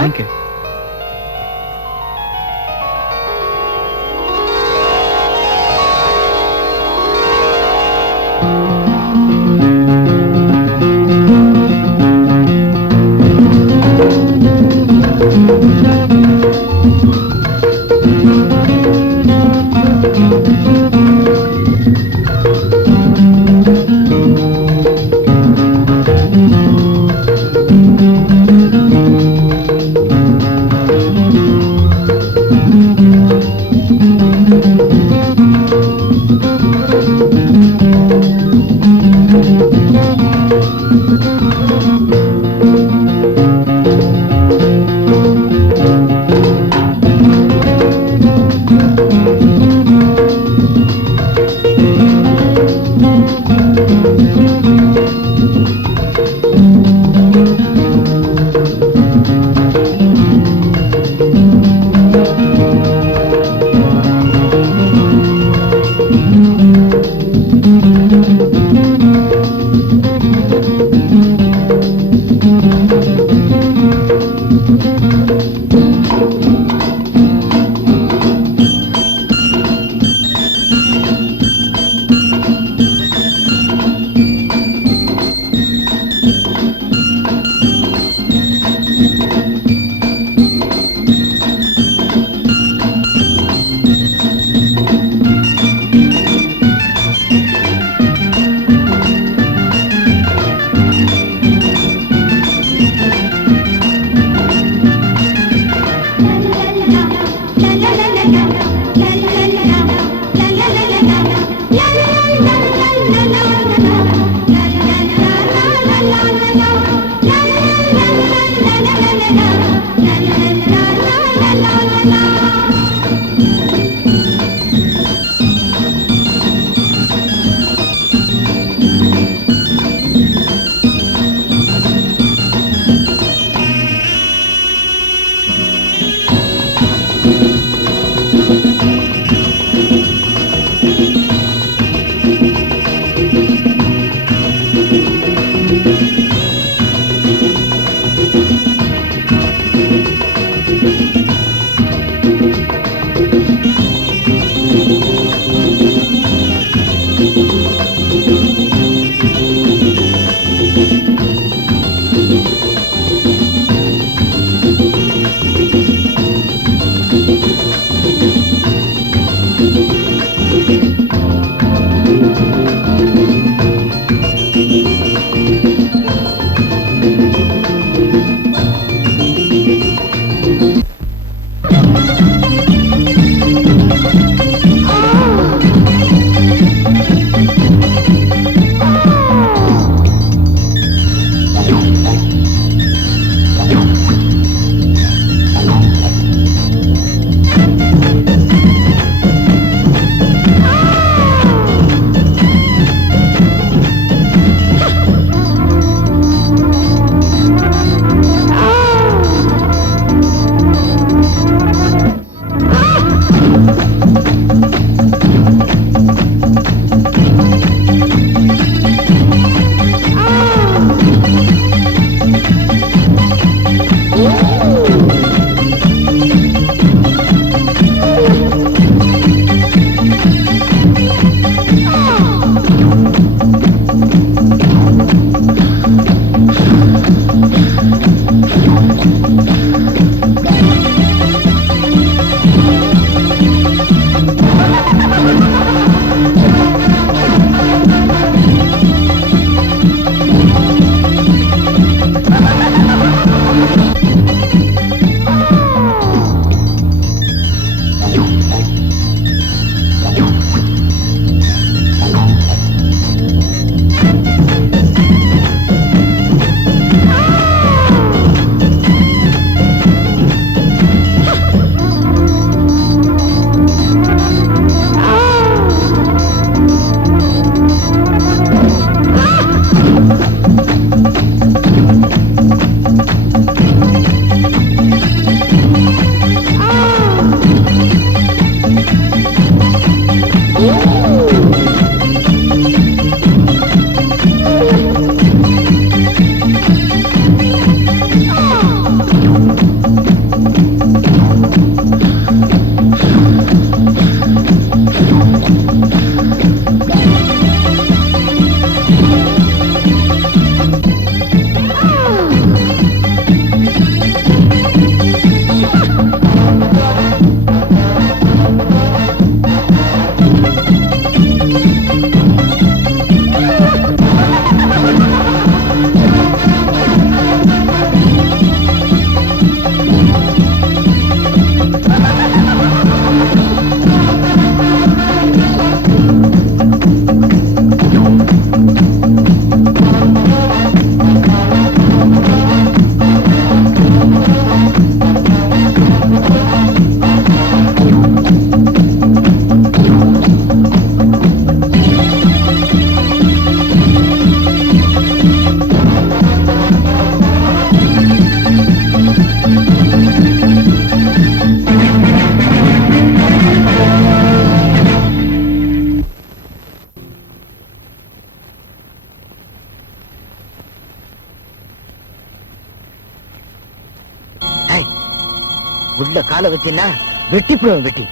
உள்ள கால வச்சின்னா வெட்டிப்புடுவேன் வெட்டி.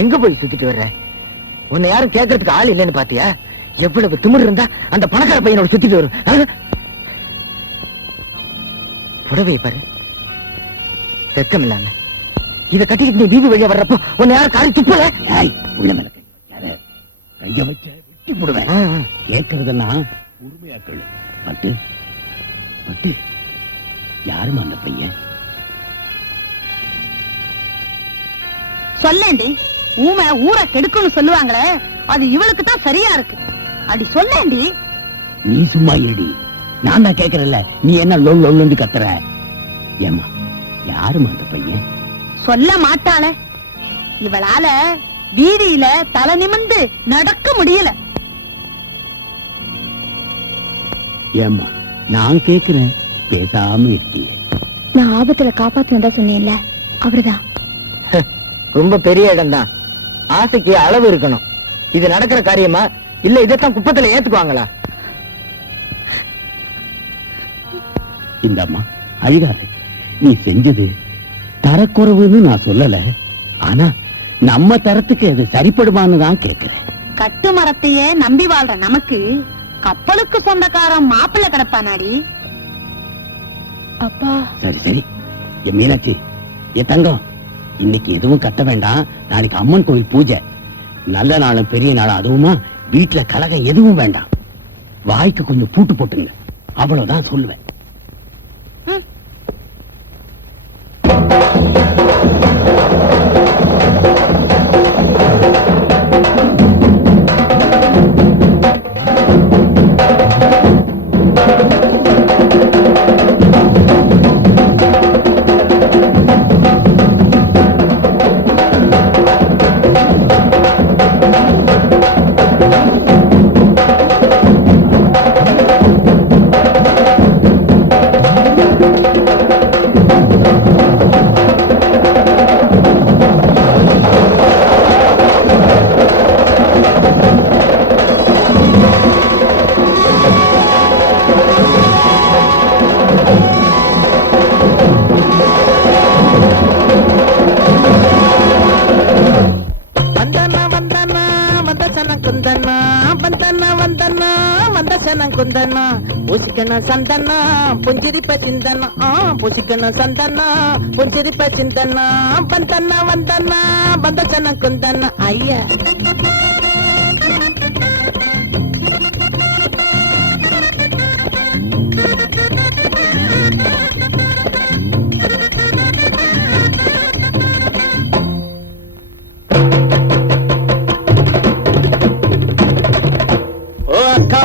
எங்க போய் சுத்திட்டு வர்ற? உன்னை யாரும் கேட்கறதுக்கு ஆள் இல்லைன்னு பாத்தியா? எவ்வளவு திமிர் இருந்தா அந்த பணக்கார பையனோட சுத்திட்டு வரும். புடவையை பாரு, வெக்கம் இல்லாம இத கட்டிக்கிட்டு நீ வீதி வழியா வர்றப்போ உன்னை யாரும் காரி துப்பல? உள்ள மிளகு கைய வச்ச வெட்டி போடுவேன். கேட்கறதுன்னா உரிமையாக்கள். பட்டு பட்டு யாருமா அந்த பையன்? சொல்லேண்டி. ஊமை ஊரை கெடுக்குன்னு சொல்லுவாங்களே, அது இவளுக்கு தான் சரியா இருக்கு. அடி சொல்லேண்டி. நீ சும்மா இருடி, நான் தான் கேக்குறேன்ல, நீ என்ன லொல்லு கத்துற? ஏமா யாருமா அந்த பையன்? சொல்ல மாட்டாளே. இவளால வீதியில தலை நிமிர்ந்து நடக்க முடியல. ஏமா நான் கேக்குறேன், பேசாம இருக்கீங்க. நான் ஆபத்துல காப்பாத்தினதா சொன்னேன்ல, அவர்தான். ரொம்ப பெரிய இடம் தான், ஆசைக்கு அளவு இருக்கணும். இது நடக்கிற காரியமா இல்ல இதைத்தான் குப்பத்துல ஏத்துக்குவாங்களா? இந்த அம்மா அழுகாது. நீ செஞ்சது தரக்குறைவுன்னு நான் சொல்லல, ஆனா நம்ம தரத்துக்கு அது சரிப்படுமான்னு தான் கேக்குறேன். கட்டு மரத்தையே நம்பி வாழ்ற நமக்கு கப்பலுக்கு சொந்தக்காரன் மாப்பிள்ளை கிடப்பானாடி. அப்பா சரி சரி, என் மீனாட்சி, என் தங்கம், இன்னைக்கு எதுவும் கத்த வேண்டாம். நாளைக்கு அம்மன் கோயில் பூஜை, நல்ல நாளும் பெரிய நாளும், அதுவுமா வீட்டுல கலகம் எதுவும் வேண்டாம். வாய்க்கு கொஞ்சம் பூட்டு போட்டுங்க, அவ்வளவுதான் சொல்லுவேன். சந்தனா புஞ்சிரிப்ப சிந்தனா, புசிக்கணும் சந்தனா புஞ்சிரிப்ப சிந்தனா, பந்தனா வந்தனா பந்தசன குந்தனா. ஐயா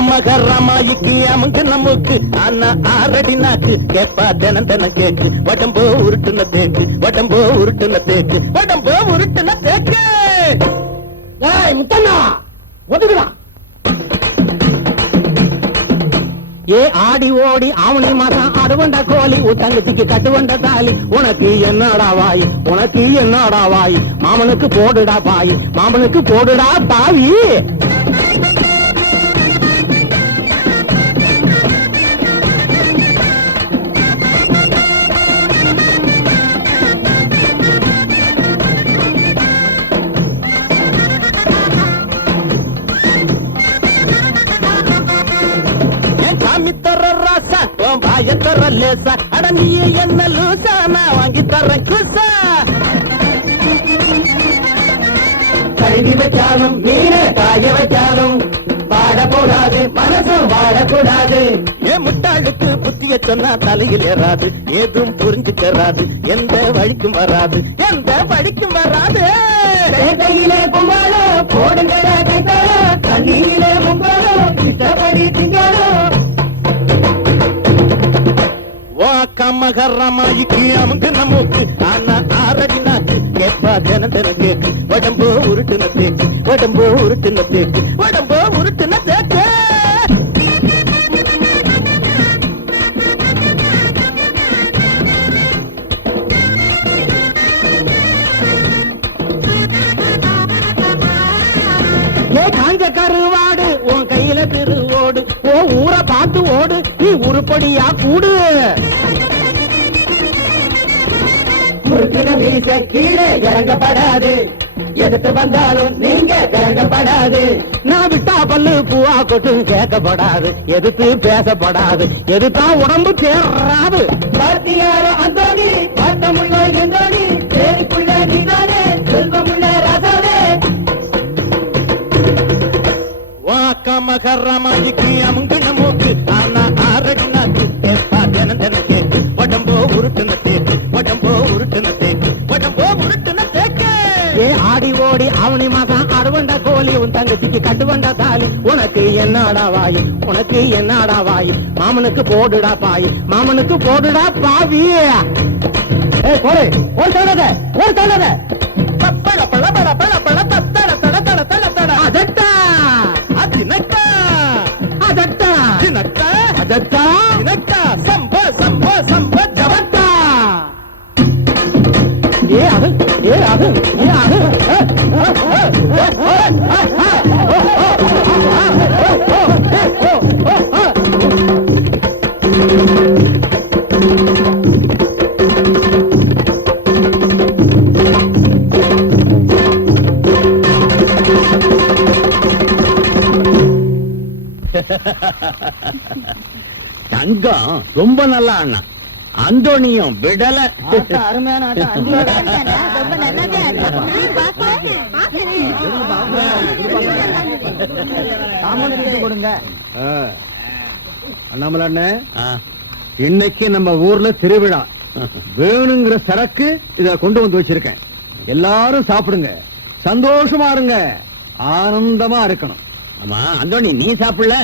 மகரமாயிக்கு அமுங்க நமக்கு ஆனா ஆரடி நாக்கு கேப்பா தினம் தினம் கேக்கு வடம்போ உருட்டுன தேக்கு, வடம்போ உருட்டுன தேக்கு, வடம்போ உருட்டுன தேக்கு. முத்தண்ணா ஒதுக்குதான். ஏ ஆடி ஓடி ஆவணி மாசம் அடுவண்ட கோழி, உத்தங்கத்துக்கு கட்டுவண்ட தாலி, உனக்கு என்னடா வாய், உனக்கு என்னடா வாய், மாமனுக்கு போடுடா பாய், மாமனுக்கு போடுடா பாவி. அட நீ என்ன லூசா, நான் வாங்கி தரேன் குசா. கழுவி வைக்காதும் மீனை காய வைக்காதும் பாடக்கூடாது, மனசும் வாடக்கூடாது. ஏன் முட்டாளுக்கு புத்திய சொன்னா தலையில் ஏறாது, ஏதும் புரிஞ்சுக்கிறாது, எந்த வழிக்கும் வராது, எந்த வழிக்கும் வராது. கையிலே கும்பாலோ போடுங்கடா கைகாலோ, தண்ணியிலே முங்காலோ இஷ்டப்படி திங்காலோ. மகரமாயிக்கு அமுங்க நமக்கு ஆனா ஆரடி நாக்கு கேப்பா தினம் தினம் கேக்கு, உடம்போ உருட்டுன தேக்கு, உடம்போ உருட்டுன தேக்கு, உடம்போ உருட்டுன தேக்கு. ஏ காஞ்ச கருவாடு உன் கையில திருவோடு, ஓ ஊரை பார்த்து ஓடு, நீ உருப்படியா கூடு. வீச கீழே இறங்கப்படாது, எதுக்கு வந்தாலும் நீங்க இறங்கப்படாது. நான் விட்டா பல்லு பூவா கொட்டு கேட்கப்படாது, எதுக்கு பேசப்படாது, எதுதான் உடம்பு தேராது. அந்தோணி பார்த்தமுள்ள எந்தோணி, தேடிக்குள்ள நீதானே செல்வமுள்ள ராசாவே. வாக்க மகரமாயிக்கு அமுங்கின மூக்கு ஆனா ஆரடி நாக்கு கேப்பா தினம் தினம் கேக்கு, உடம்போ உருட்டுன தேக்கு, உடம்போ உருட்டுன தேக்கு, உடம்போ உருட்டுன தேக்கு. ஏ ஆடி ஓடி அவனி மாசம் அறுவண்ட கோழி உன் தங்கச்சிக்கு கட்டுவண்ட தாலி உனக்கு என்னடா வாயி உனக்கு என்னடா வாயி மாமனுக்கு போடுடா பாயி மாமனுக்கு போடுடா பாவி ஏ போடு ஒரு தடவை ஒரு தடவை பப்பட பட பட பட பட தட தட தட தட தட அதட்டா அதினக்கா அதட்டா தினக்கா அதட்டா தினக்கா சம்ப சம்ப சம்ப ஜவட்டா ஏ அது ஏ அது ஏ அது தங்கம் ரொம்ப நல்லா அண்ணா அந்தோனியும் விடல. அருமையான ஆட்டம். ரொம்ப நல்லதே கொடுங்க. அண்ணாமலை அண்ணன் ஆ, இன்னைக்கு நம்ம ஊர்ல திருவிழா வேணுங்கிற சரக்கு இத கொண்டு வந்து வச்சிருக்கேன். எல்லாரும் சாப்பிடுங்க, சந்தோஷமா இருங்க, ஆனந்தமா இருக்கணும். ஆமா அந்தோனி நீ சாப்பிடல?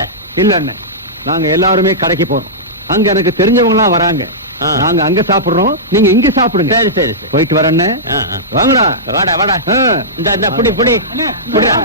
இல்ல அண்ணன், நாங்க எல்லாருமே கடைக்கு போறோம். அங்க எனக்கு தெரிஞ்சவங்க எல்லாம் வராங்க. ஆ. நாங்க அங்க சாப்பிடுறோம், நீங்க இங்க சாப்பிடுங்க. சரி சரி சரி. போயிட்டு வரேன். ஆ, ஆ. வாங்கடா. வாடா வாடா. ஆ. இந்த புடி புடி புடிடா.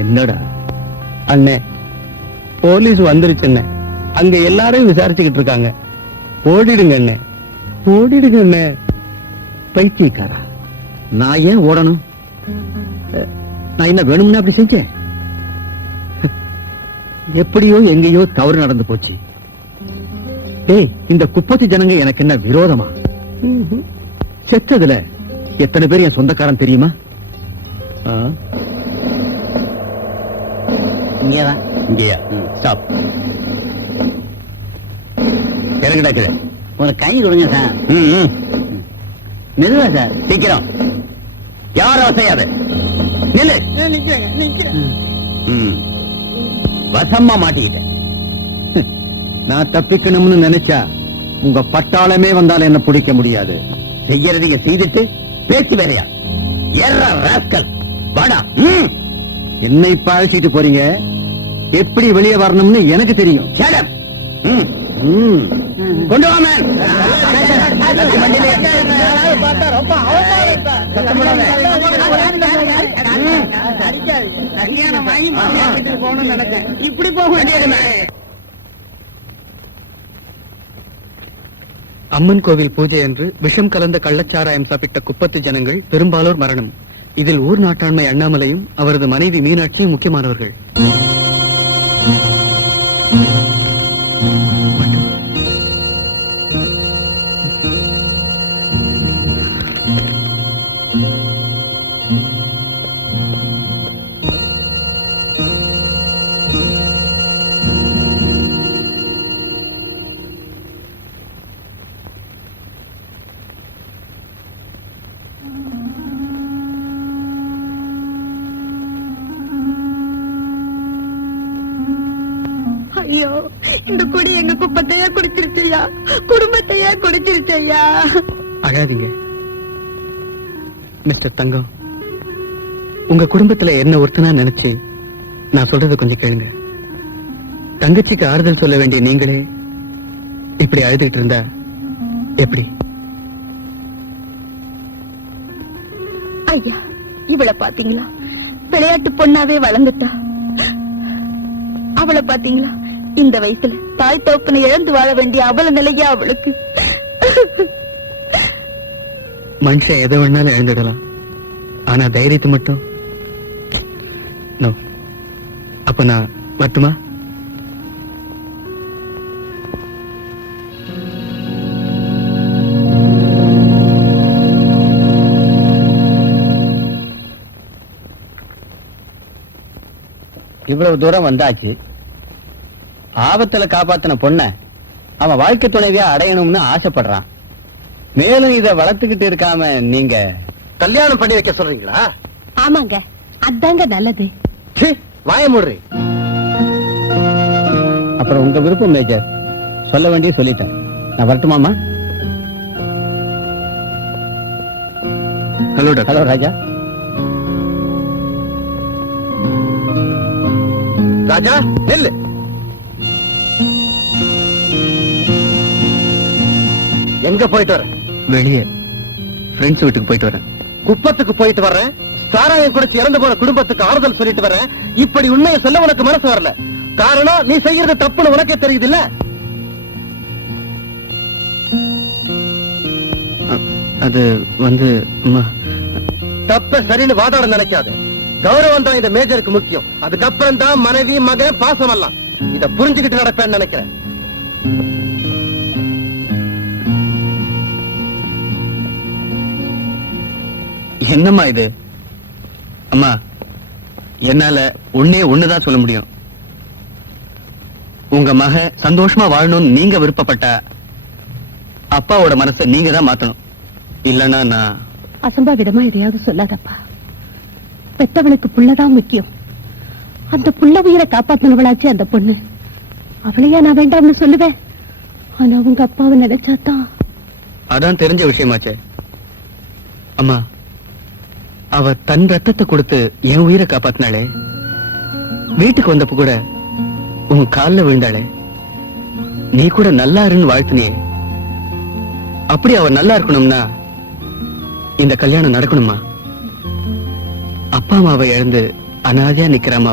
என்னடா அண்ணே, போலீஸ் வந்துருச்சு அண்ணே. அங்க எல்லாரையும் விசாரிச்சுக்கிட்டு இருக்காங்க. ஓடிடுங்க அண்ணே, ஓடிடுங்க அண்ணே. பைத்தியக்காரா, நான் ஏன் ஓடணும்? நான் என்ன வேணும்னு அப்படி செஞ்சேன்? எப்படியோ எங்கேயோ தவறு நடந்து போச்சு. டேய், இந்த குப்பத்தி ஜனங்க எனக்கு என்ன விரோதமா? செத்ததுல எத்தனை பேர் என் சொந்தக்காரன் தெரியுமா? இங்கேதான். இங்கேயா? ஸ்டாப். இறங்குடா கீழே. ஒரு கை கொடுங்க சார். ம், ம். மெதுவா சார். சீக்கிரம். யாரும் அசையாத. நில்லு. ம். வசமா மாட்டிக்கிட்டேன். நான் தப்பிக்கணும்னு நினைச்சா உங்க பட்டாளமே வந்தாலும் என்ன பிடிக்க முடியாது. செய்யறதைய செய்துட்டு பேச்சு வேறையா? ஏறா ராஸ்கல். வாடா. ம். என்னை இப்ப அழைச்சிட்டு போறீங்க, எப்படி வெளியே வரணும்னு எனக்கு தெரியும். Shut up. ம். ம். கொண்டு வா மேன். இப்படி போக வேண்டியது. அம்மன் கோவில் பூஜை அன்று விஷம் கலந்த கள்ளச்சாராயம் சாப்பிட்ட குப்பத்து ஜனங்கள் பெரும்பாலோர் மரணம். இதில் ஊர் நாட்டாண்மை அண்ணாமலையும் அவரது மனைவி மீனாட்சியும் முக்கியமானவர்கள். ஐயோ, இந்த குடி எங்க குப்பத்தையே குடிச்சிருச்சையா, குடும்பத்தையே குடிச்சிருச்சையா. அழாதீங்க மிஸ்டர் தங்கம். உங்க குடும்பத்துல என்ன ஒருத்தனா நினைச்சு நான் சொல்றதை கொஞ்சம் கேளுங்க. தங்கச்சிக்கு ஆறுதல் சொல்ல வேண்டிய நீங்களே இப்படி அழுதுகிட்டு இருந்தா எப்படி? ஐயா, இவளை பாத்தீங்களா? விளையாட்டு பொண்ணாவே வளர்ந்துட்டா. அவளை பாத்தீங்களா? இந்த வயசுல தாய் தோப்பனை இழந்து வாழ வேண்டிய அவல நிலையா அவளுக்கு. மனுஷன் எதை வேணாலும் எழுந்துடலாம், ஆனா தைரியத்தை மட்டும் நோ. அப்ப நான் வரட்டுமா? இவ்வளவு தூரம் வந்தாச்சு. ஆபத்துல காப்பாத்தின பொண்ண அவன் வாழ்க்கை துணைவியா அடையணும்னு ஆசைப்படுறான். மேலும் இத வளர்த்துக்கிட்டு இருக்காம நீங்க கல்யாணம் பண்ணி வைக்க சொல்றீங்களா? ஆமாங்க, அதாங்க நல்லது. சீ, வாய மூடுறி. அப்புறம் உங்க விருப்பம் மேஜர். சொல்ல வேண்டிய சொல்லிட்டேன். நான் வரட்டுமாமா? Hello doctor. Hello Raja. Raja நெல்லு. எங்க போயிட்டு வர? வெளியே ஃப்ரெண்ட்ஸ் வீட்டுக்கு போயிட்டு வரேன். குப்பத்துக்கு போயிட்டு வர்றேன். சாராயம் குடிச்சு இறந்து போன குடும்பத்துக்கு ஆறுதல் சொல்லிட்டு வரேன். இப்படி உண்மையை சொல்ல உனக்கு மனசு வரல. காரணம் நீ செய்யறது தப்புன்னு உனக்கே தெரியுது இல்ல? அது வந்து அம்மா, தப்ப சரின்னு வாதாட நினைக்காது. கௌரவம் தான் இந்த மேஜருக்கு முக்கியம். அதுக்கப்புறம் தான் மனைவி மகன் பாசம் எல்லாம். இத புரிஞ்சுக்கிட்டு நடப்பேன்னு நினைக்கிறேன். என்னம்மா இது? அம்மா, என்னால ஒண்ணுதான் சொல்ல முடியும். உங்க மக சந்தோஷமா வாழணும்னு நீங்க விருப்பப்பட்ட அப்பாவோட மனசை நீங்க தான் மாத்தணும். இல்லன்னா நான் அசம்பாவிதமா எதையாவது சொல்லாதப்பா. பெத்தவனுக்கு புள்ளதான் முக்கியம். அந்த புள்ள உயிரை காப்பாத்தினவளாச்சு அந்த பொண்ணு. அவளையா நான் வேண்டாம்னு சொல்லுவேன். ஆனா உங்க அப்பாவை நினைச்சாதான். அதான் தெரிஞ்ச விஷயமாச்சே. அம்மா, அவ தன் ரத்தத்தை கொடுத்து என் உயிரை காப்பாத்தினாளே. வீட்டுக்கு வந்தப்ப கூட உன் கால்ல விழுந்தாளே. நீ கூட நல்லா இருன்னு வாழ்த்தினியே. அப்படி அவ நல்லா இருக்கணும்னா இந்த கல்யாணம் நடக்கணுமா? அப்பா அம்மாவை இழந்து அனாதையா நிக்கிறாமா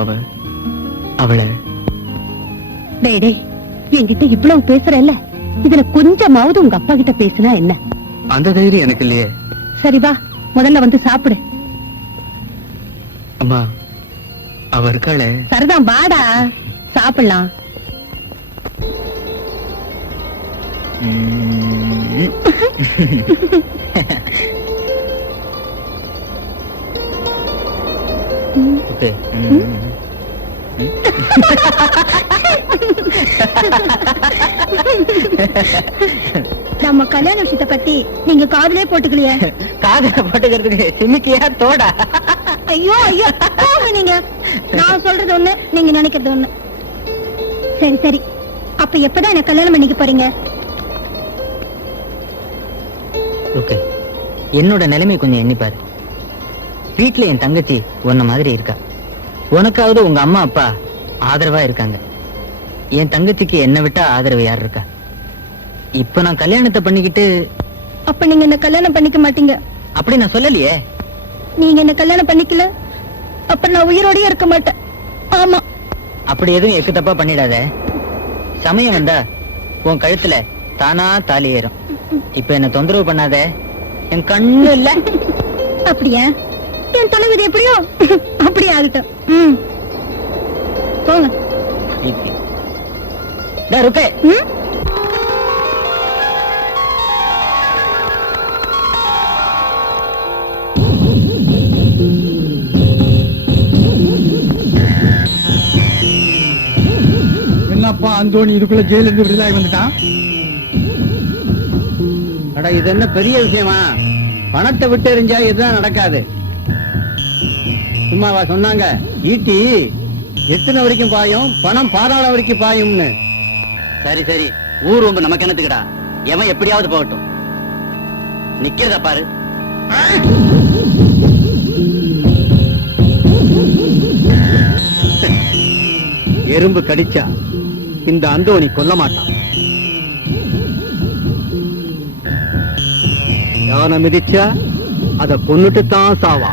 அவளை. டேய் டேய், என்கிட்ட இவ்வளவு பேசுறல்ல, இதுல கொஞ்சமாவது உங்க அப்பா கிட்ட பேசினா என்ன? அந்த தைரியம் எனக்கு இல்லையே. சரி வா, முதல்ல வந்து சாப்பிடு. அம்மா, அவ இருக்காளே. சரிதான், வாடா சாப்பிடலாம். ஓகே. நம்ம கல்யாண விஷயத்தை பத்தி நீங்க காதுலயே போட்டுக்கலையே. காதல போட்டுக்கிறதுக்கு சிமிக்கியா தோடா? ஐயோ ஐயோ, போங்க நீங்க. நான் சொல்றது ஒண்ணு, நீங்க நினைக்கிறது ஒண்ணு. சரி சரி, அப்ப எப்பதான் என்ன கல்யாணம் பண்ணிக்க போறீங்க? ஓகே, என்னோட நிலைமை கொஞ்சம் எண்ணி பாரு. வீட்டுல என் தங்கச்சி உன்ன மாதிரி இருக்கா. உனக்காவது உங்க அம்மா அப்பா ஆதரவா இருக்காங்க. என் தங்கச்சிக்கு என்ன விட்டா ஆதரவு யார் இருக்கா? இப்ப நான் கல்யாணத்தை பண்ணிக்கிட்டு. அப்ப நீங்க என்ன கல்யாணம் பண்ணிக்க மாட்டீங்க? அப்படி நான் சொல்லலையே. நீங்க என்ன கல்யாணம் பண்ணிக்கல, அப்ப நான் உயிரோடயே இருக்க மாட்டேன். ஆமா. அப்படி எதுவும் எக்கு தப்பா பண்ணிடாத. சமயம் வந்தா உன் கழுத்துல தானா தாலி ஏறும். இப்ப என்ன தொந்தரவு பண்ணாத. என் கண்ணு இல்ல. அப்படியா? என் தலைவிதி எப்படியோ அப்படியே ஆகட்டும். போங்க. ருப்பே, என்னப்பா அந்தோணி இதுக்குள்ள ஜெயில இருந்து விடுதலாகி வந்துட்டான்? அட, இது என்ன பெரிய விஷயமா? பணத்தை விட்டு எறிஞ்சா இதுதான் நடக்காது. சும்மாவா சொன்னாங்க, ஈட்டி எத்தனை வரைக்கும் பாயும், பணம் பாதாள வரைக்கும் பாயும்னு. சரி சரி, ஊர் ரொம்ப நமக்கு என்னத்துக்குடா? எவன் எப்படியாவது போகட்டும். நிக்கிறத பாரு. எறும்பு கடிச்சா இந்த அந்தோணி கொல்ல மாட்டான். யானை மிதிச்சா அத கொன்னுட்டு தான் சாவா.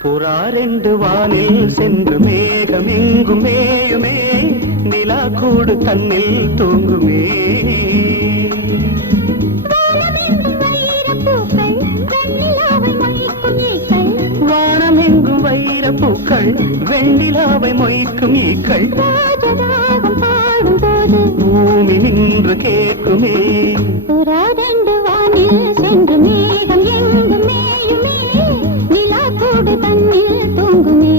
புறாரெண்டு வானில் சென்று மேகம் எங்கும் மேயுமே, நிலா கூடு தன்னில் தூங்குமே. வானம் எங்கும் வைர பூக்கள் பூக்கள் வெண்ணிலாவை மொய்க்கும் ஈக்கள் ராஜராகம் பாடும்போது பூமி நின்று கேட்குமே புறாரெண்டு வானில் சென்று மேகம் எங்கு மேயுமே நிலா கூடு தன்னில் தூங்குமே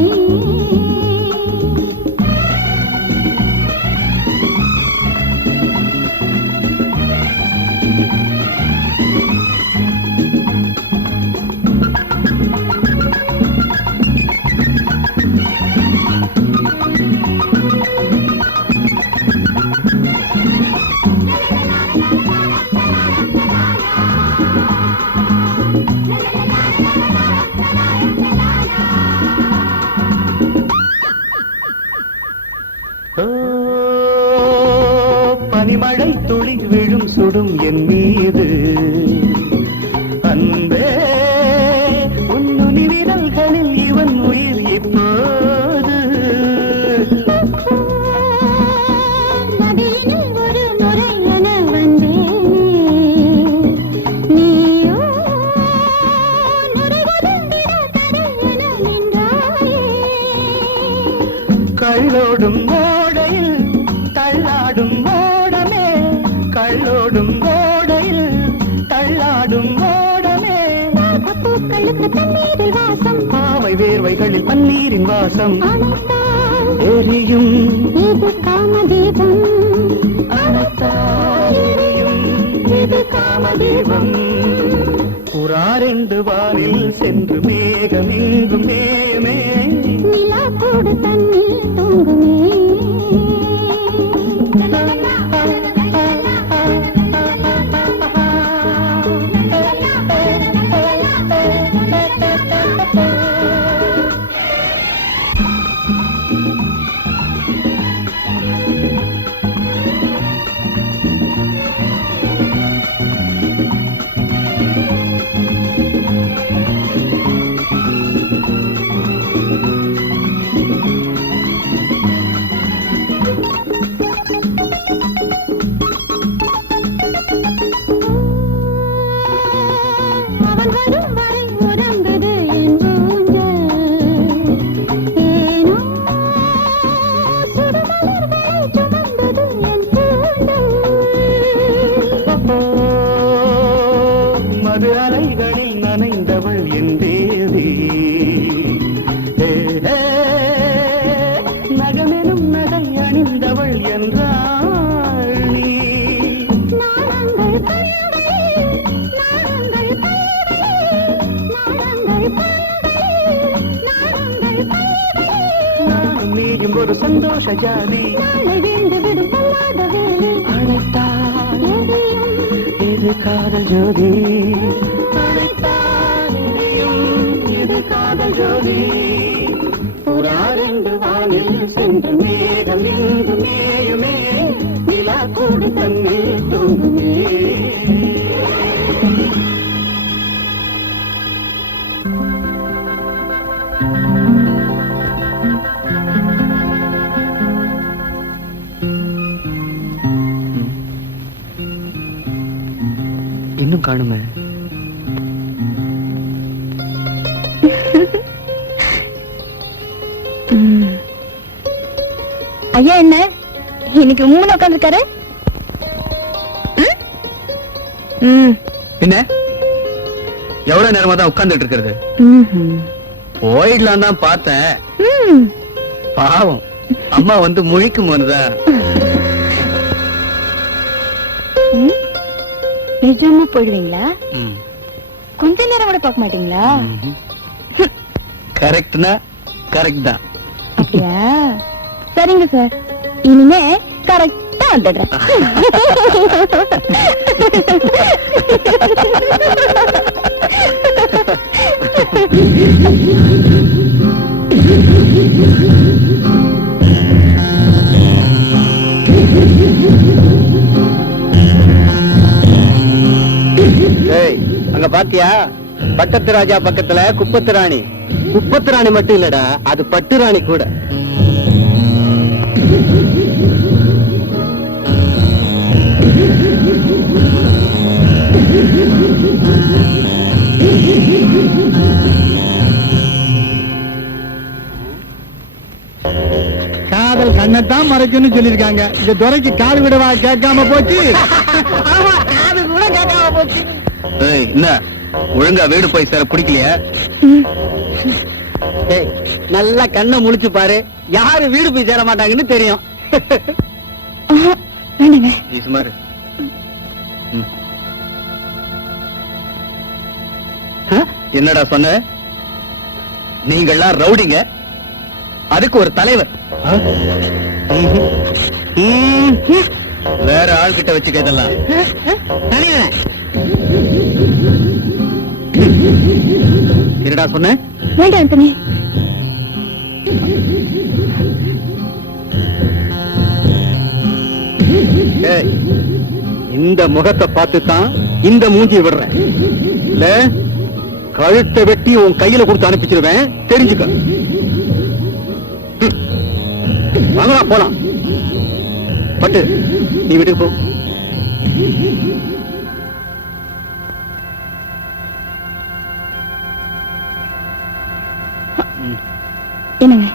பனிமழை துளி விழும் சுடும் என் மீது அன்பே உன்னுனி விரல்களில் இவன் உயிர் இப்போது நதியினில் ஒரு நுரை என வந்தேனே நீயோ நுரை வளர்ந்திட கடல் என நின்றாயே கள்ளோடும் ஓடையில் தள்ளாடும் ஓடமே கள்ளோடும் ஓடையில் தள்ளாடும் ஓடமே பூக்களுக்கு தண்ணீரில் வாசம் பாவை வேர்வைகளில் பன்னீரின் வாசம் அணைத்தால் எரியும் இது காமதீபம் அணைத்தால் எரியும் இது காமதீபம் புறாரெண்டு வானில் சென்று மேகம் எங்கும் மேயுமே நிலா கூடு தன்னில் தூங்குமே அவன் வரும் வரை உறங்குது என் ஊஞ்சல் ஏனோ சுடுமலர்களை சுமந்தது என் கூந்தல் மது அலைகளில் நனைந்தவள் என் தேவி நகமெனும் நகை அணிந்தவள் என்றாள் நீ நாளங்கள் பழகளே நாளங்கள் பழகளே நாளங்கள் பழகளே நாளங்கள் பழகளே நானும் நீயும் ஒரு சந்தோஷ ஜாதி நாளை வீழ்ந்து விடும் பொல்லாத வேலை அழைத்தால் எரியும் இது காதல் ஜோதி அழைத்தால் எரியும் இது காதல் ஜோதி புறாரெண்டு வானில் சென்று மேகம் இங்கு மேயுமே நிலா கூடு தன்னில் தூங்குமே இன்னும் காணுமே. ஐயா என்ன இன்னைக்கு மூணு உட்காந்துருக்காரு பின்ன எவ்வளவு நேரமா தான் உட்கார்ந்துட்டு இருக்கிறது? போயிடலாம் தான் பார்த்தேன். பாவம் அம்மா வந்து முழிக்கும் போதுதான். நிஜமா போயிடுவீங்களா? கொஞ்ச நேரம் கூட பார்க்க மாட்டீங்களா? கரெக்ட்னா கரெக்ட் தான். அப்படியா? சரிங்க சார், இனிமே கரெக்டா வந்துடுறேன். அங்க பாத்தியா, பட்டத்து ராஜா பக்கத்துல குப்பத்து ராணி. குப்பத்து ராணி மட்டும் இல்லடா, அது பட்டு ராணி கூட. காதல் கண்ணத்தான் மறைக்குன்னு சொல்லிருக்காங்க. இந்த துறைக்கு காது விடவா கேட்காம போச்சு. அது கூட கேட்காம போச்சு. என்ன ஒழுங்கா வீடு போய் சேர பிடிக்கலையா? நல்லா கண்ணை முழிச்சு பாரு, யாரு வீடு போய் சேர மாட்டாங்கன்னு தெரியும். வேணுங்க. நீ சுமாரு. என்னடா சொன்ன? நீங்கள்லாம் ரவுடிங்க, அதுக்கு ஒரு தலைவர். வேற ஆள்கிட்ட வச்சுக்க இதெல்லாம். என்னடா சொன்ன? வேண்டாம் ஆண்டனி. ஏய், இந்த முகத்தை பார்த்து தான் இந்த மூஞ்சி விடுறேன். இல்ல கழுத்தை வெட்டி உன் கையில கொடுத்து அனுப்பிச்சிருவேன், தெரிஞ்சுக்க. வாங்கடா போலாம். பட்டு நீ வீட்டுக்கு போ. என்னங்க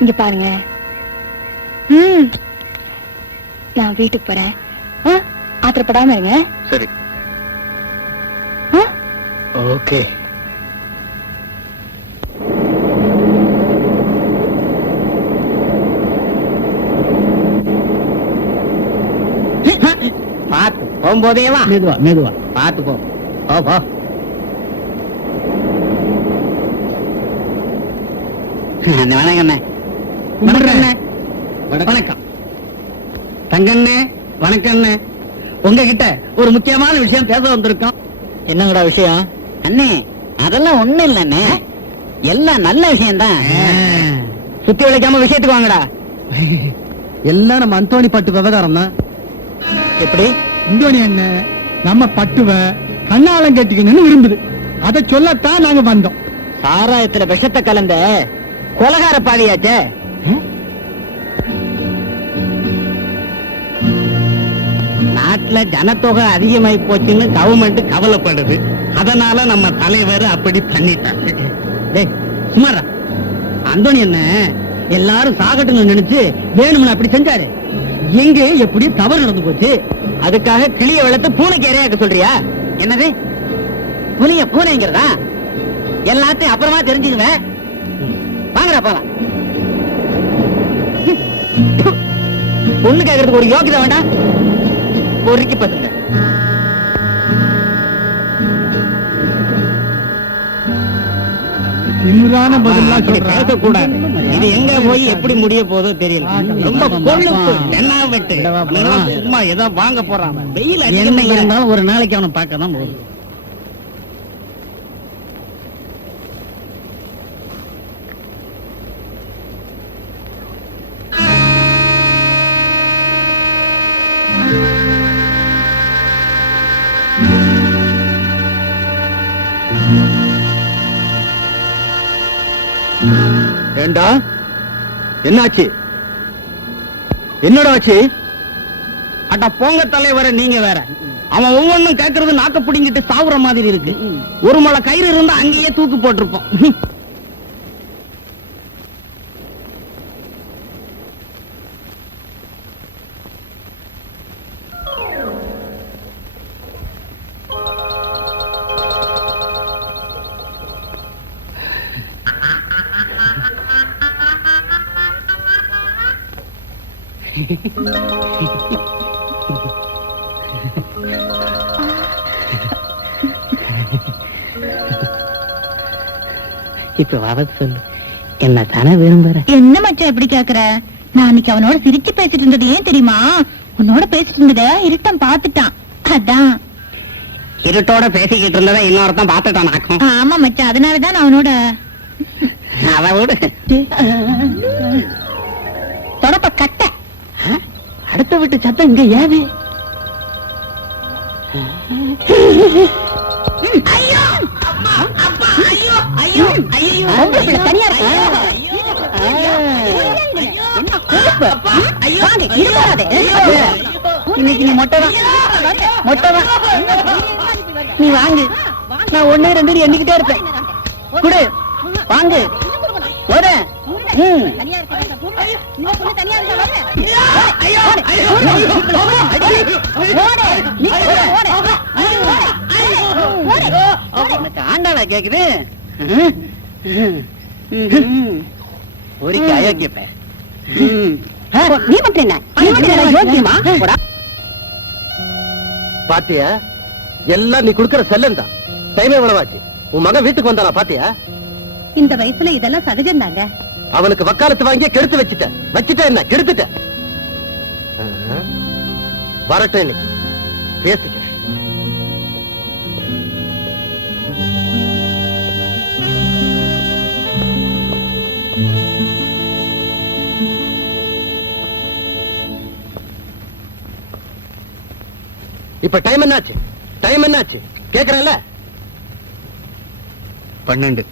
இங்க பாருங்க. நான் வீட்டுக்கு போறேன். ஆத்திரப்படாம இருங்க. சரி. ஓகே. பார்த்து போகும்போதே வா. மெதுவா மெதுவா. பார்த்து போ. போ. வணக்கண்ணே. வணக்கம் தங்கண்ணே. வணக்கண்ணே. உங்ககிட்ட ஒரு முக்கியமான விஷயம் பேச வந்திருக்கோம். என்னங்கடா விஷயம்? அண்ணே அதெல்லாம் ஒண்ணு இல்லண்ணே, எல்லாம் நல்ல விஷயம்தான். சுத்தி உழைக்காம விஷயத்துக்கு வாங்கடா. எல்லாம் நம்ம அந்தோணி பட்டு விவகாரம் தான். எப்படி? அந்தோணி அண்ணன் நம்ம பட்டுவ கண்ணாலம் கட்டிக்கணும்னு விரும்புது. அதை சொல்லத்தான் நாங்க வந்தோம். சாராயத்துல விஷத்தை கலந்த கொலகார பாதியாச்சே. நாட்டுல ஜனத்தொகை அதிகமாயி போச்சுன்னு கவர்மெண்ட் கவலைப்படுது. அதனால நம்ம தலைவர் அப்படி பண்ணிட்டாங்க. டேய் சுமாரா, அந்தோணி என்ன எல்லாரும் சாகட்டுன்னு நினைச்சு வேணும்னு அப்படி செஞ்சாரு. எங்க எப்படி தவறு நடந்து போச்சு. அதுக்காக கிளிய வளர்த்து பூனைக்கு இரையாக்க சொல்றியா? என்னது புலிய பூனைங்கிறதா? எல்லாத்தையும் அப்புறமா தெரிஞ்சுக்குவேன். வாங்கடா போலாம். பொண்ணு கேட்கறதுக்கு ஒரு யோகிதை வேண்டாம். பொறுக்கி பார்த்துங்க. திமிரான பதிலாம் சொல்றேன். பேசக்கூடாது. இது எங்க போய் எப்படி முடிய போதோ தெரியல. ரொம்ப கொழுப்பு என்ன வெட்டு. சும்மா ஏதோ வாங்க போறான். வெயில் என்ன இருந்தாலும் ஒரு நாளைக்கு அவனை பார்க்க தான் போகுது. ஏண்டா என்னாச்சு? என்னடா ஆச்சு? அட போங்க தலைவர, நீங்க வேற. அவன் ஒவ்வொன்னும் கேட்கறது நாக்க பிடிங்கிட்டு சாவுற மாதிரி இருக்கு. ஒரு மலை கயிறு இருந்தா அங்கேயே தூக்கு போட்டிருப்போம். இப்ப வர சொல்லு, என்ன தானே விரும்புற? என்ன மச்சான் எப்படி கேக்குற? நான் அன்னைக்கு அவனோட சிரிச்சு பேசிட்டு இருந்தது ஏன் தெரியுமா? உன்னோட பேசிட்டு இருந்தத இருட்டம் பாத்துட்டான், அதான். இருட்டோட பேசிக்கிட்டு இருந்ததை இன்னொருத்தன் பாத்துட்டான். ஆமா மச்சான், அதனாலதான் நான் அவனோட. அதை விடு. தொடப்ப கட்ட. அடுத்த வீட்டு சத்தம் இங்க ஏது? ஐயோ அம்மா, அப்பா, ஐயோ ஐயோ ஐயோ, தனியா இருக்கு. இன்னைக்கு நீ மொட்டைதான், மொட்டைதான். நீ வாங்கு, நான் 1 2 எண்ணிக்கிட்டே இருப்பேன். குடு, வாங்கு. ஒரு தனியா இருக்க கூப்பிடு. இந்த பொண்ணு தனியா இருக்கா வாங்க. ஆண்டாளா கேக்குது ஒரு அயோக்கியப்ப நீ மட்டும் என்ன யோக்கியமா பாத்தியா எல்லாம் நீ குடுக்கற செல்லம் தான். டைமே எவ்வளவாச்சு? உன் மகன் வீட்டுக்கு வந்தானா பாத்தியா? இந்த வயசுல இதெல்லாம் சகஜம் தாங்க. அவனுக்கு வக்காலத்து வாங்கிய கெடுத்து வச்சுட்ட என்ன கெடுத்துட்ட. வரட்டும் இன்னைக்கு பேசிக்க. இப்ப டைம் என்னாச்சு கேக்குறேன்ல. 12.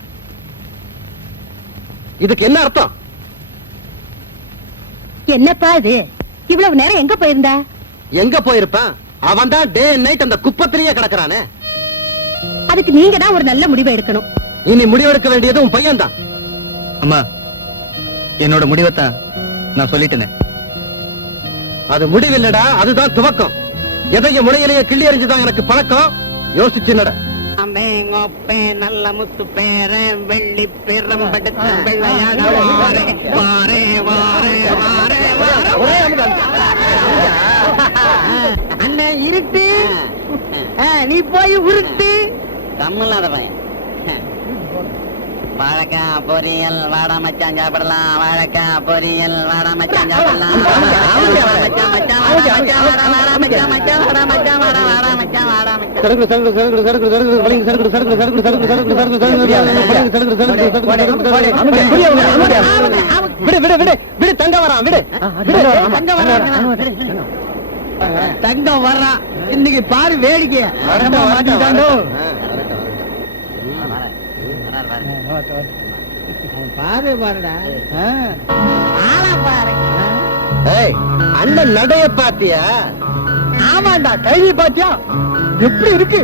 இதுக்கு என்ன அர்த்தம்? என்னப்பா இது இவ்வளவு நேரம் எங்க போயிருந்த? எங்க போயிருப்பான்? அவன் தான் டே அண்ட் நைட் அந்த குப்பத்திலேயே கிடக்குறானே. அதுக்கு நீங்க தான் ஒரு நல்ல முடிவை எடுக்கணும். இனி முடிவெடுக்க வேண்டியது உன் பையன் தான். அம்மா, என்னோட முடிவைத்தான் நான் சொல்லிட்டேனே. அது முடிவில்லடா, அதுதான் துவக்கம். எதையும் முனையிலேயே கிள்ளி எறிஞ்சுதான் எனக்கு பழக்கம். யோசிச்சு நட. நல்ல முத்து பேர வெள்ளி பெரும்படுத்த வெள்ளையாக அண்ணன் இருட்டு நீ போய் உருட்டு. தமிழ்நாடு பையன். வாழைக்காய் பொரியல் வாடா மச்சான் சாப்பிடலாம். வாழைக்காய் பொரியல் வாடா மச்சான் சாப்பிடலாம். விடு தங்க வரான். விடு தங்கம் வர்றான். இன்னைக்கு பாரு வேடிக்கை. பாரு பாருடா. ஆளா பாரு. அண்ணன் நடைய பாத்தியா? ஆமாண்டா, கைவி பாத்தியா எப்படி இருக்கு?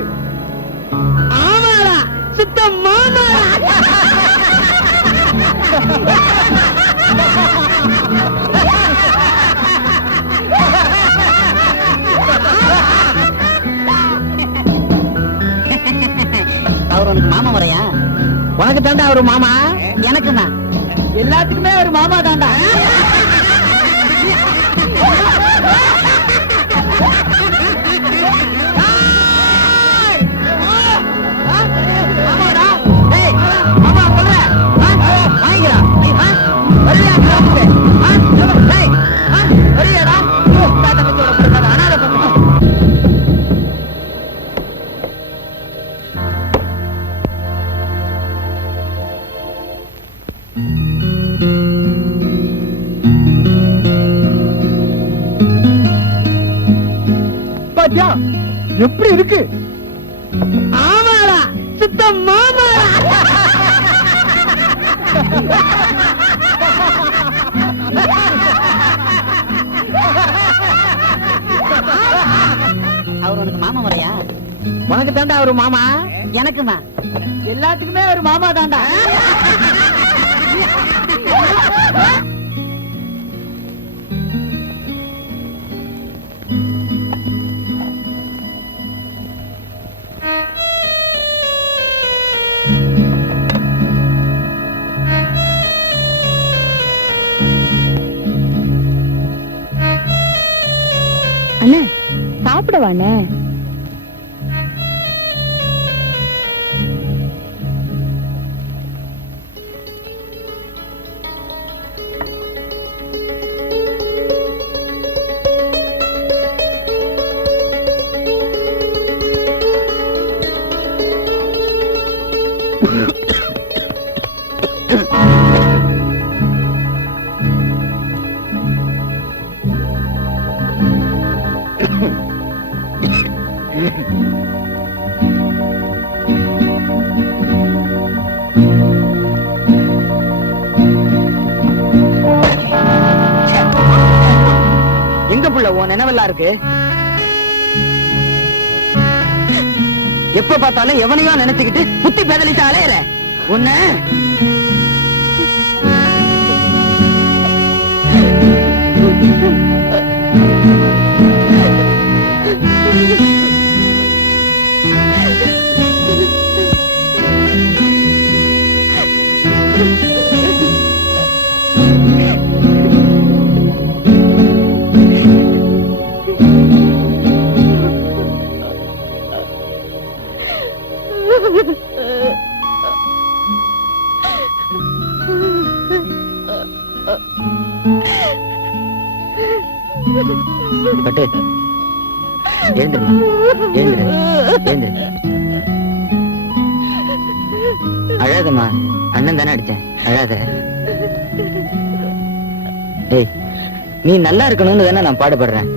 ஆமாடா, சுத்தம் மாமா. அவர் உனக்கு மாமா வரையா? உனக்கு தாண்டா ஒரு மாமா. எனக்குமா? எல்லாத்துக்குமே ஒரு மாமா தாண்டா. பாத்தியா எப்படி இருக்கு? ஆமாடா, சுத்தம் மாமா. அவர் உனக்கு மாமா வரையா? உனக்கு தாண்டா ஒரு மாமா. எனக்குமா? எல்லாத்துக்குமே ஒரு மாமா தாண்டா. அண்ணே, சாப்பிடவாண்ணே? எங்க புள்ள உன் நினைவெல்லாம் இருக்கு? எப்ப பார்த்தாலும் எவனையோ நினைச்சுக்கிட்டு புத்தி பேதலிட்டு அலையற உன்ன. பட்டு எழுந்துருமா, எழுந்துரு, எழுந்துரு. அழாதம்மா, அண்ணன் தானே அடிச்சேன், அழாத. ஏய், நீ நல்லா இருக்கணும்னு தானே நான் பாடுபடுறேன்.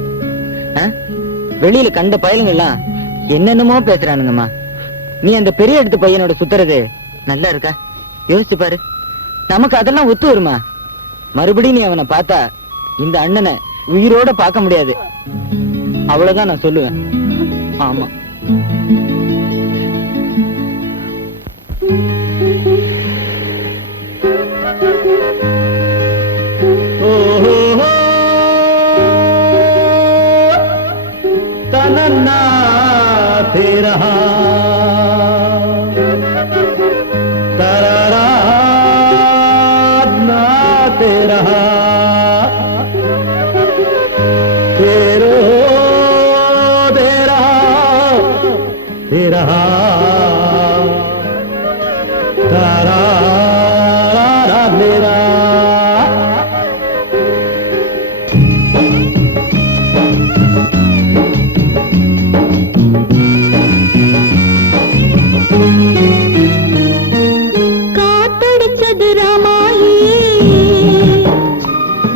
வெளியில கண்ட பயலுங்க எல்லாம் என்னென்னமோ பேசுறானுங்கம்மா. நீ அந்த பெரிய இடத்து பையனோட சுத்துறது நல்லா இருக்கா? யோசிச்சு பாரு. நமக்கு அதெல்லாம் ஒத்து வருமா? மறுபடியும் நீ அவனை பார்த்தா இந்த அண்ணனை உயிரோட பார்க்க முடியாது. அவ்வளவுதான் நான் சொல்லுவேன். ஆமா. तनन्ना तेरा तररा ना तेरा तेरो तेरा तेरा तारा मेरा காத்தடிச்சது ராமாயி,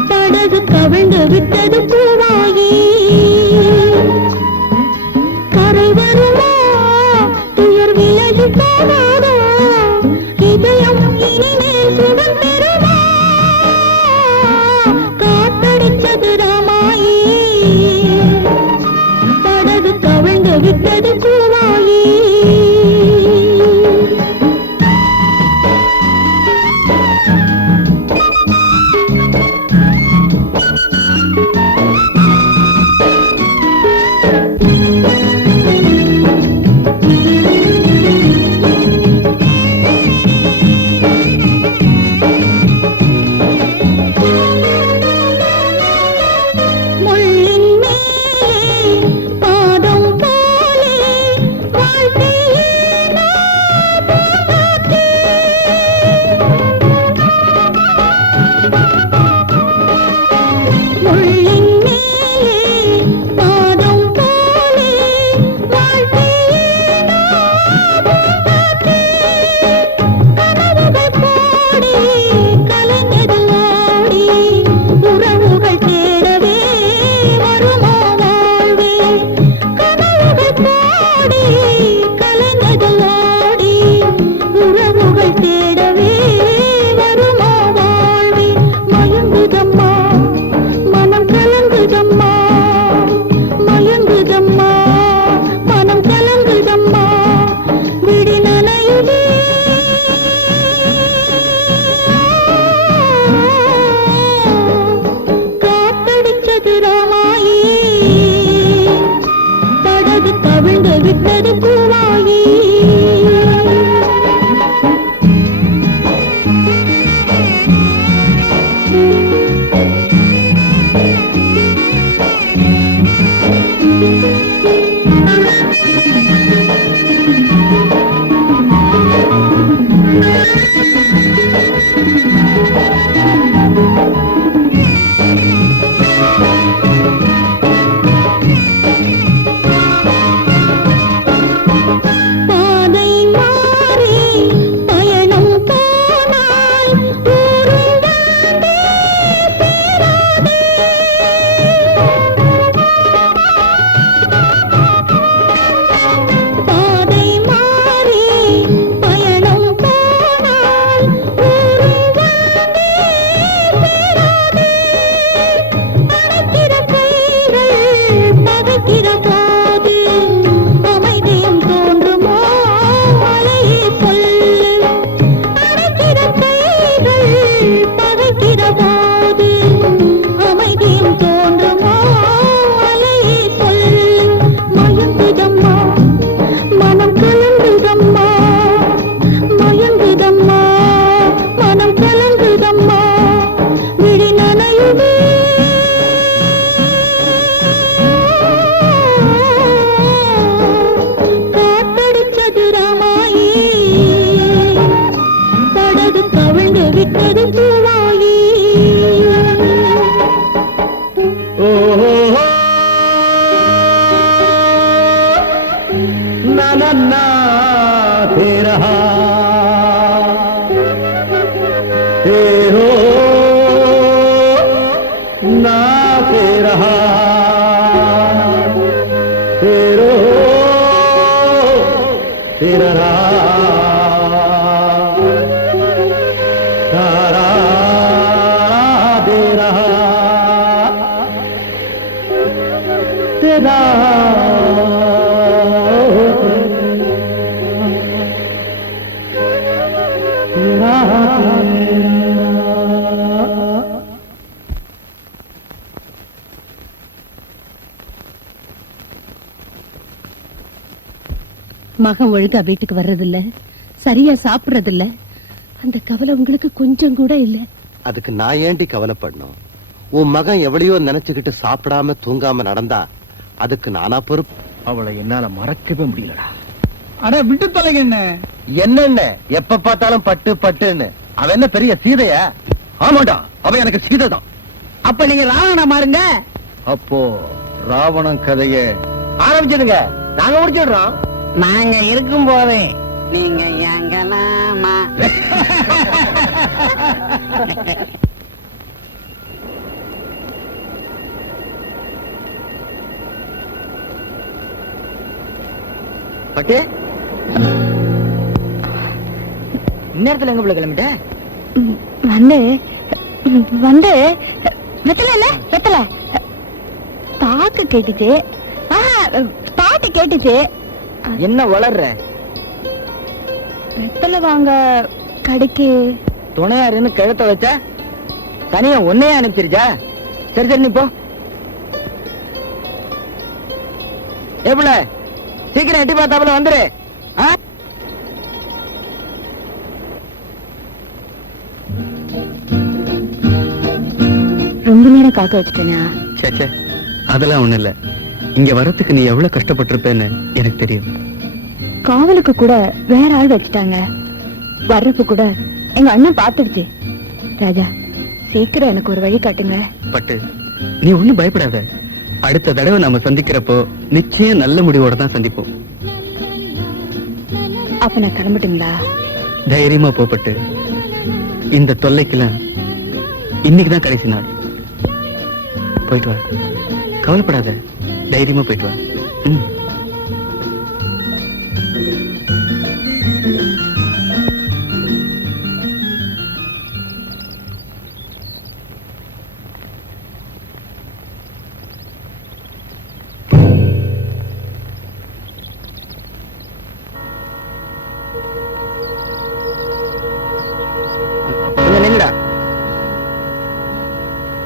படகு கவிழ்ந்து விட்டது பூவாயி. கரை வருமா, துயர் விலகி போகாதோ, இதயம் இனிமேல் சுகம் பெறுமா. காத்தடிச்சது ராமாயி, படகு கவிழ்ந்து விட்டது பூவாயி. முள்ளின் மேலே பாதம் போலே வாழ்க்கையே நான் பூங்காற்றே. முள்ளின் மேலே பாதம் போலே வாழ்க்கையே நான் பூங்காற்றே. கனவுகள் போடி கலைஞது ஓடி உறவுகள் தேடவே வருமா வாழ்வே. கனவுகள் போடி கலைஞது ஓடி உறவுகள் தேடவே வருமா வாழ்வே. மயங்குதம்மா, மனம் கலங்குதம்மா, மயங்குதம்மா, மனம் கலங்குதம்மா. விடி நனையுதே, காத்தடிச்சது ராமாயி, படகு கவிழ்ந்து விட்டது பூவாயி. பாதை மாறி பயணம் போனால் ஊரும் தாண்டி சேராதே. பாதை மாறி பயணம் போனால் ஊரும் தாண்டி சேராதே. அணைக்கிற கைகள் பகைக்கிற போது அமைதியும் தோன்றுமோ, அலையே சொல்லு. அணைக்கிற கைகள் பகைக்கிற போது அமைதியும் தோன்றுமோ, அலையே சொல்லு. மயங்குதம்மா, மனம் கலங்குதம்மா, மயங்குதம்மா, மனம் கலங்குதம்மா. விழி நனையுதே, காத்தடிச்சது ராமாயி, படகு கவிழ்ந்து விட்டது பூவா. மகன் ஒழுங்கா வீட்டுக்கு வர்றதில்ல, சரியா சாப்பிடுறதில்ல, அந்த கவலை உங்களுக்கு கொஞ்சம் கூட இல்ல. அதுக்கு நான் ஏண்டி கவலைப்படணும்? உன் மகன் எவ்வளையோ நினைச்சுக்கிட்டு சாப்பிடாம தூங்காம நடந்தா அதுக்கு நானா பொறுப்பு? அவளை என்னால மறக்கவே முடியலடா. அட விட்டு தொலைங்க என்ன. என்னென்ன எப்ப பார்த்தாலும் பட்டு பட்டுன்னு அவ என்ன பெரிய சீதையா? ஆமாடா, அவ எனக்கு சீதை தான். அப்ப நீங்க ராவணா மாறுங்க. அப்போ ராவணன் கதைய ஆரம்பிச்சிடுங்க, நாங்க முடிச்சிடுறோம். நாங்க இருக்கும் போதே நீங்க எங்கலாமா? பட்டு இந்நேரத்துல எங்க பிள்ளை கிளம்பிட்ட? வந்து வந்து வெத்தல இல்ல வெத்தல பாக்கு கேட்டுச்சு, பாட்டு கேட்டுச்சு. என்ன வளர்ற? வெத்தல வாங்க கடைக்கு துணையாருன்னு கிழத்த வச்சா தனியா ஒன்னையே அனுப்பிச்சிருச்சா? சரி சரி, நீ போ. எப்பல சீக்கிரம் எட்டி பார்த்தாப்புல வந்துரு. ரொம்ப நேரம் காக்க வச்சுட்டேனா? சேச்சே, அதெல்லாம் ஒண்ணு இல்ல. இங்க வரத்துக்கு நீ எவ்வளவு கஷ்டப்பட்டிருப்பேன்னு எனக்கு தெரியும். காவலுக்கு கூட வேற ஆள் வச்சுட்டாங்க. வர்றப்ப கூட எங்க அண்ணன் பாத்துடுச்சு. ராஜா, சீக்கிரம் எனக்கு ஒரு வழி காட்டுங்க. பட்டு, நீ ஒண்ணும் பயப்படாத. அடுத்த தடவை நாம சந்திக்கிறப்போ நிச்சயம் நல்ல முடிவோட தான் சந்திப்போம். அப்ப நான் கிளம்பட்டுங்களா? தைரியமா போப்பட்டு. இந்த தொல்லைக்கெல்லாம் இன்னைக்குதான் கடைசி நாள். போயிட்டு வா, கவலைப்படாத, தைரியமா போயிட்டு வா.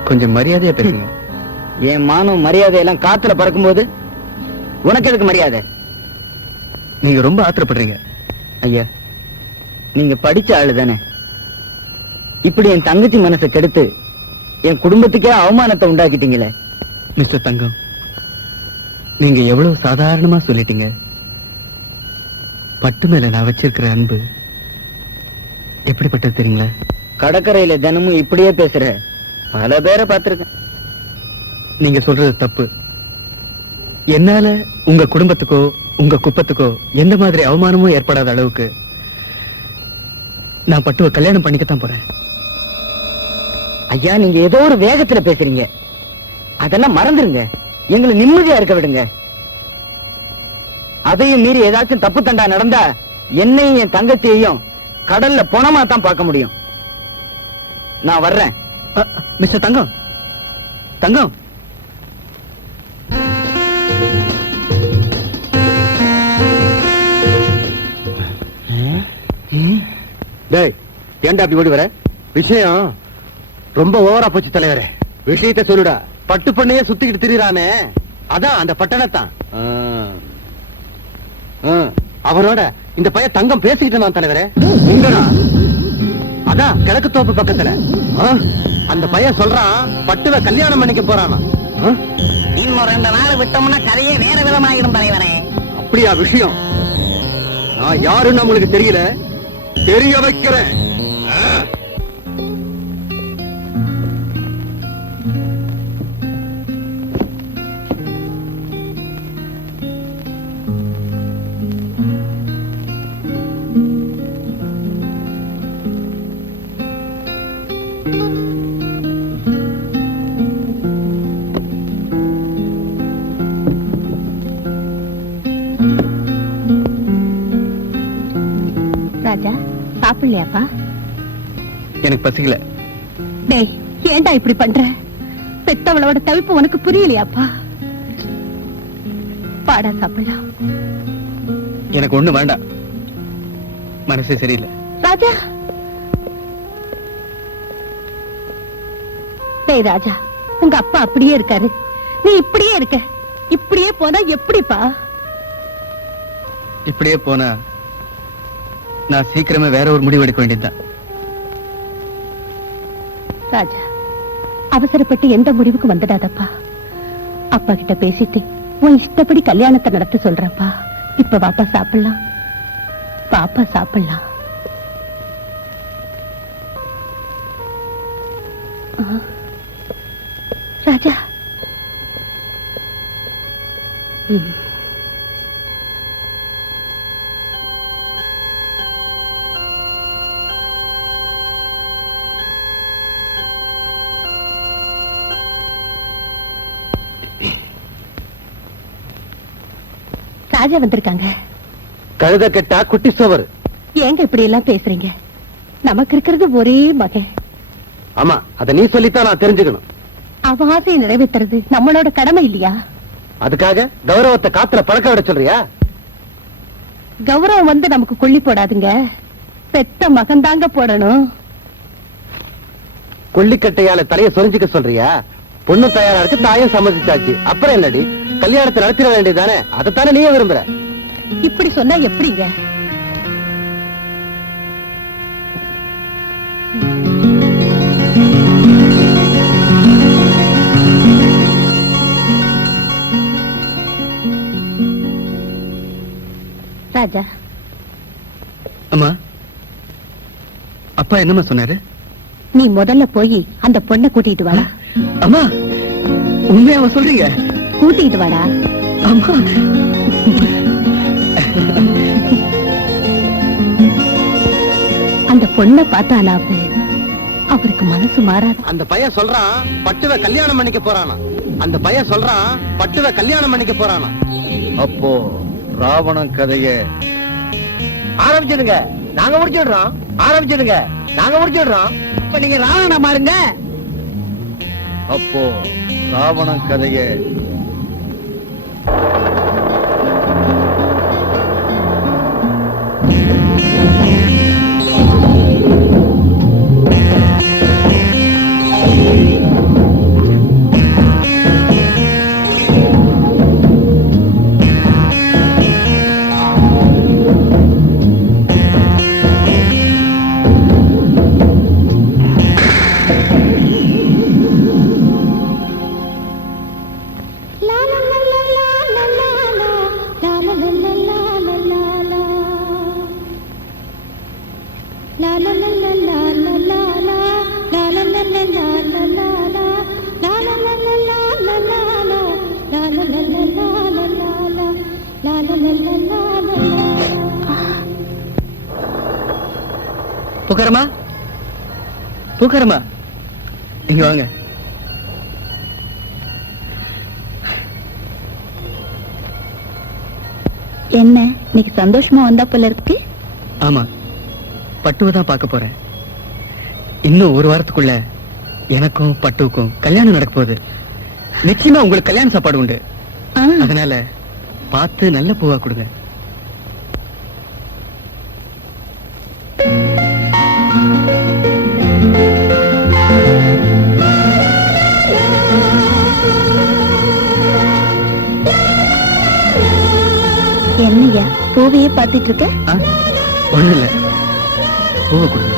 கொஞ்சம் மரியாதையா பேசுங்க. என் மானம் மரியாதை எல்லாம் காத்துல பறக்கும் போது உனக்கு எதுக்கு மரியாதை? நீங்க ரொம்ப ஆத்திரப்படுறீங்க. ஐயா, நீங்க படிச்ச ஆளு தானே. இப்படி என் தங்கச்சி மனசை கெடுத்து என் குடும்பத்துக்கே அவமானத்தை உண்டாக்கிட்டீங்களே. மிஸ்டர் தங்கம், நீங்க எவ்வளவு சாதாரணமா சொல்லிட்டீங்க. பட்டு மேல நான் வச்சிருக்கிற அன்பு எப்படிப்பட்டது தெரியுங்களா? கடற்கரையில தினமும் இப்படியே பேசுற பல பேரை பார்த்திருக்கேன். நீங்க சொல்றது தப்பு. என்னால உங்க குடும்பத்துக்கோ உங்க குப்பத்துக்கோ எந்த மாதிரி அவமானமும் ஏற்படாத அளவுக்கு நான் பட்டுவை கல்யாணம் பண்ணிக்கத்தான் போறேன். ஐயா, நீங்க ஏதோ ஒரு வேகத்துல பேசுறீங்க. அதெல்லாம் மறந்துருங்க, எங்களை நிம்மதியா இருக்க விடுங்க. அதையும் மீறி ஏதாச்சும் தப்பு தண்டா நடந்தா என்னையும் என் தங்கச்சியையும் கடல்ல பொணமா தான் பார்க்க முடியும். நான் வர்றேன். மிஸ்டர் தங்கம், தங்கம், டேய், ஏன்டா அப்படி ஓடி வர? விஷயம் ரொம்ப ஓவரா போச்சு தலைவரே. விஷயத்தை சொல்லுடா. பட்டு பண்ணையே சுத்திக்கிட்டு திரிறானே, அதான் அந்த பட்டணத்தான். அவரோட இந்த பையன் தங்கம் பேசிக்கிட்டு நான் தலைவரே. எங்கடா? அதான் கிழக்கு தோப்பு பக்கத்துல. அந்த பையன் சொல்றான் பட்டுவை கல்யாணம் பண்ணிக்க போறானா. இன்னும் 2 நாள் விட்டோம்னா கதையே வேற விதமாயிடும் தலைவரே. அப்படியா விஷயம்? நான் யாருன்னு உங்களுக்கு தெரியல, தெரிய வைக்கிறேன். ராஜா, சாப்பிடலையாப்பா? எனக்கு பசிக்கல. டேய், ஏன்டா இப்படி பண்ற? பெத்தவளோட தவிப்பு உனக்கு புரியலையாப்பா? பாடா சாப்பிடலாம். எனக்கு ஒண்ணு வேண்டாம், மனசே சரியில்லை. ராஜா, டேய் ராஜா, உங்க அப்பா அப்படியே இருக்காரு, நீ இப்படியே இருக்க. இப்படியே போனா எப்படிப்பா? இப்படியே போனா நான் சீக்கிரமே வேற ஒரு முடிவு எடுக்க வேண்டியதுதான். ராஜா, அவசரப்பட்டு எந்த முடிவுக்கு வந்துடாதப்பா. அப்பா கிட்ட பேசிட்டு உன் இஷ்டப்படி கல்யாணத்தை நடத்த சொல்றப்பா. இப்ப பாப்பா சாப்பிடலாம், பாப்பா சாப்பிடலாம். ராஜா, ராஜா வந்திருக்காங்க. கழுத கெட்டா குட்டி சோவர். ஏங்க இப்படி எல்லாம் பேசுறீங்க? நமக்கு இருக்கிறது ஒரே மகன். ஆமா, அத நீ சொல்லித்தான் நான் தெரிஞ்சுக்கணும். அவன் ஆசையை நிறைவேற்றுறது நம்மளோட கடமை இல்லையா? அதுக்காக கௌரவத்தை காத்துல பழக்க விட சொல்றியா? கௌரவம் வந்து நமக்கு கொள்ளி போடாதுங்க, பெத்த மகன் தாங்க போடணும். கொல்லிக்கட்டையால தலைய சொரிஞ்சுக்க சொல்றியா? பொண்ணு தயாரா இருக்கு, தாயும் சம்மதிச்சாச்சு. அப்புறம் என்னடி, கல்யாணத்தை நடத்திட வேண்டியதானே? அதைத்தானே நீயே விரும்புற. இப்படி சொன்னா எப்படிங்க? ராஜா, அம்மா, அப்பா என்னம்மா சொன்னாரு? நீ முதல்ல போய் அந்த பொண்ணை கூட்டிட்டு வாடா. அம்மா, உண்மையாவா சொல்றீங்க? கூட்டிட்டு வாடா. அம்மா, அந்த பொண்ணை பார்த்தாலாவது அவருக்கு மனசு மாறாது. அந்த பையன் சொல்றான் பட்டுவ கல்யாணம் பண்ணிக்க போறானா. அந்த பையன் சொல்றான் பட்டுவ கல்யாணம் பண்ணிக்க போறானா. அப்போ ராவணன் கதைய ஆரம்பிச்சிடுங்க, நாங்க முடிச்சிடுறோம். ஆரம்பிச்சிடுங்க, நாங்க முடிச்சிடுறோம். இப்ப நீங்க ராவண மாறுங்க. அப்போ ராவணன் கதைய பூக்காரமா, பூக்காரமா, இங்க வாங்க. என்ன இன்னைக்கு சந்தோஷமா வந்தா போல இருக்கு? ஆமா, பட்டுவை தான் பார்க்க போறேன். இன்னும் ஒரு வாரத்துக்குள்ள எனக்கும் பட்டுவுக்கும் கல்யாணம் நடக்க போகுது. நிச்சயமா உங்களுக்கு கல்யாண சாப்பாடு உண்டு. அதனால பார்த்து நல்ல பூவா கொடுங்க. என்னையா பூவையே பார்த்துட்டு இருக்க? ஒண்ணு இல்ல, பூவை கொடுங்க.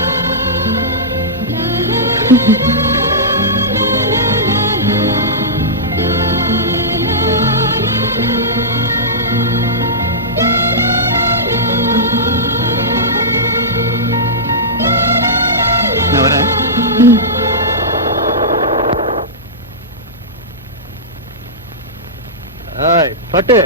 நான் வரேன். பட்டு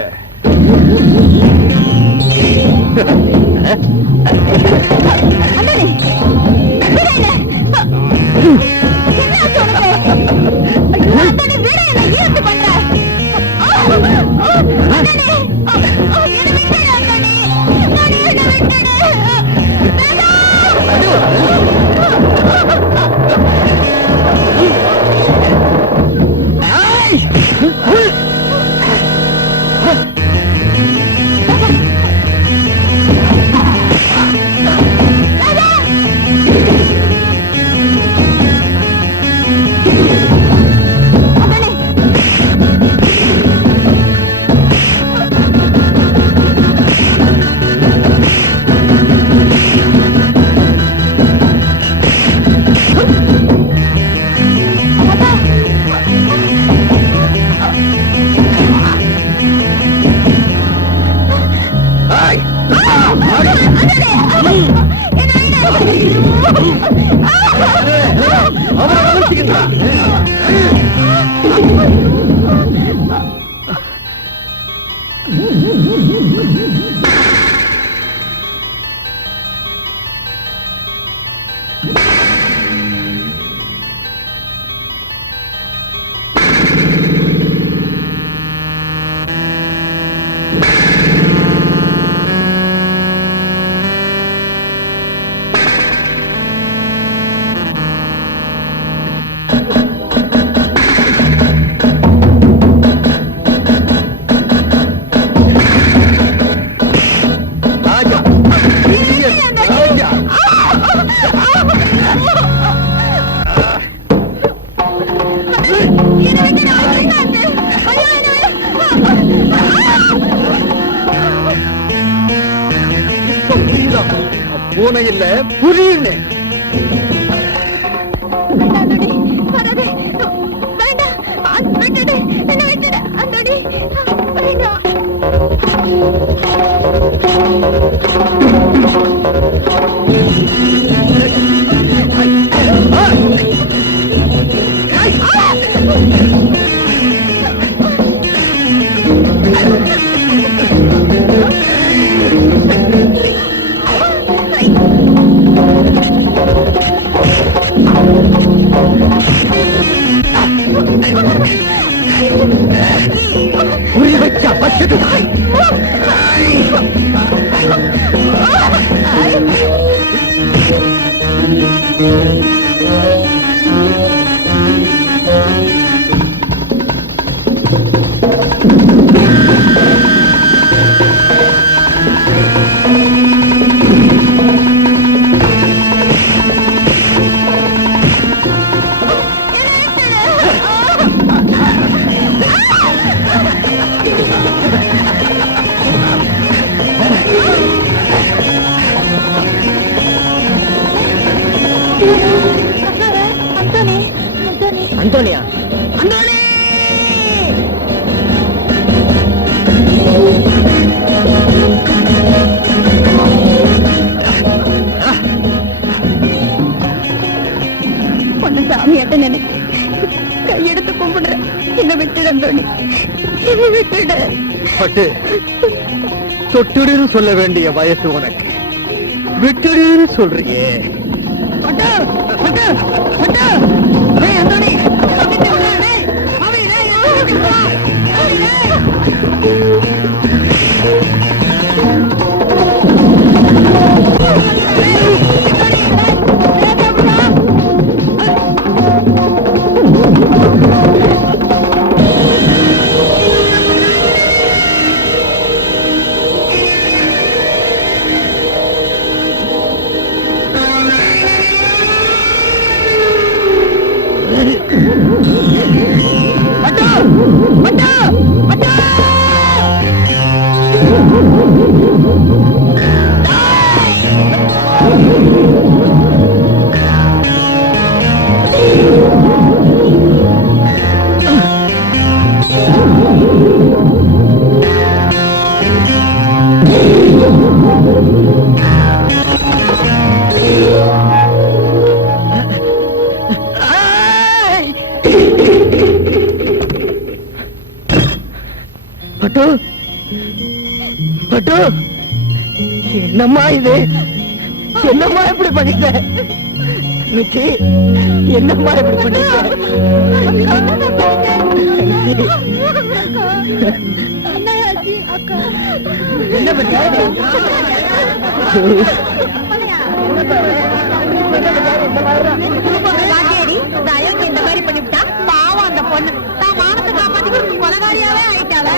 பூனை இல்ல புரியுன்னு அந்தோனியா பொண்ணு சாமியாட்ட நினைச்சு கையெடுத்து கும்பிடுறேன். என்ன விட்டுடு அந்தோணி, என்ன விட்டுடு. பட்டு தொட்டுடுன்னு சொல்ல வேண்டிய வயசு உனக்கு, விட்டுடுன்னு சொல்றியே. பட்டு பட்டு பட்டு டேய் அந்தோணி தம்பிட்டு வா டேய் மாமி டேய் தம்பிட்டு வா பட்டு பட்டு என்னம்மா இது, என்னம்மா இப்படி பண்ணிட்ட நிச்சி, என்னம்மா இப்படி பண்ணிட்ட? என்ன இந்த மாதிரி பண்ணிவிட்டா பாவம் அந்த பொண்ணு தான் மானத்தை காப்பாத்தி கொலகாரியாவே ஆயிட்டாள.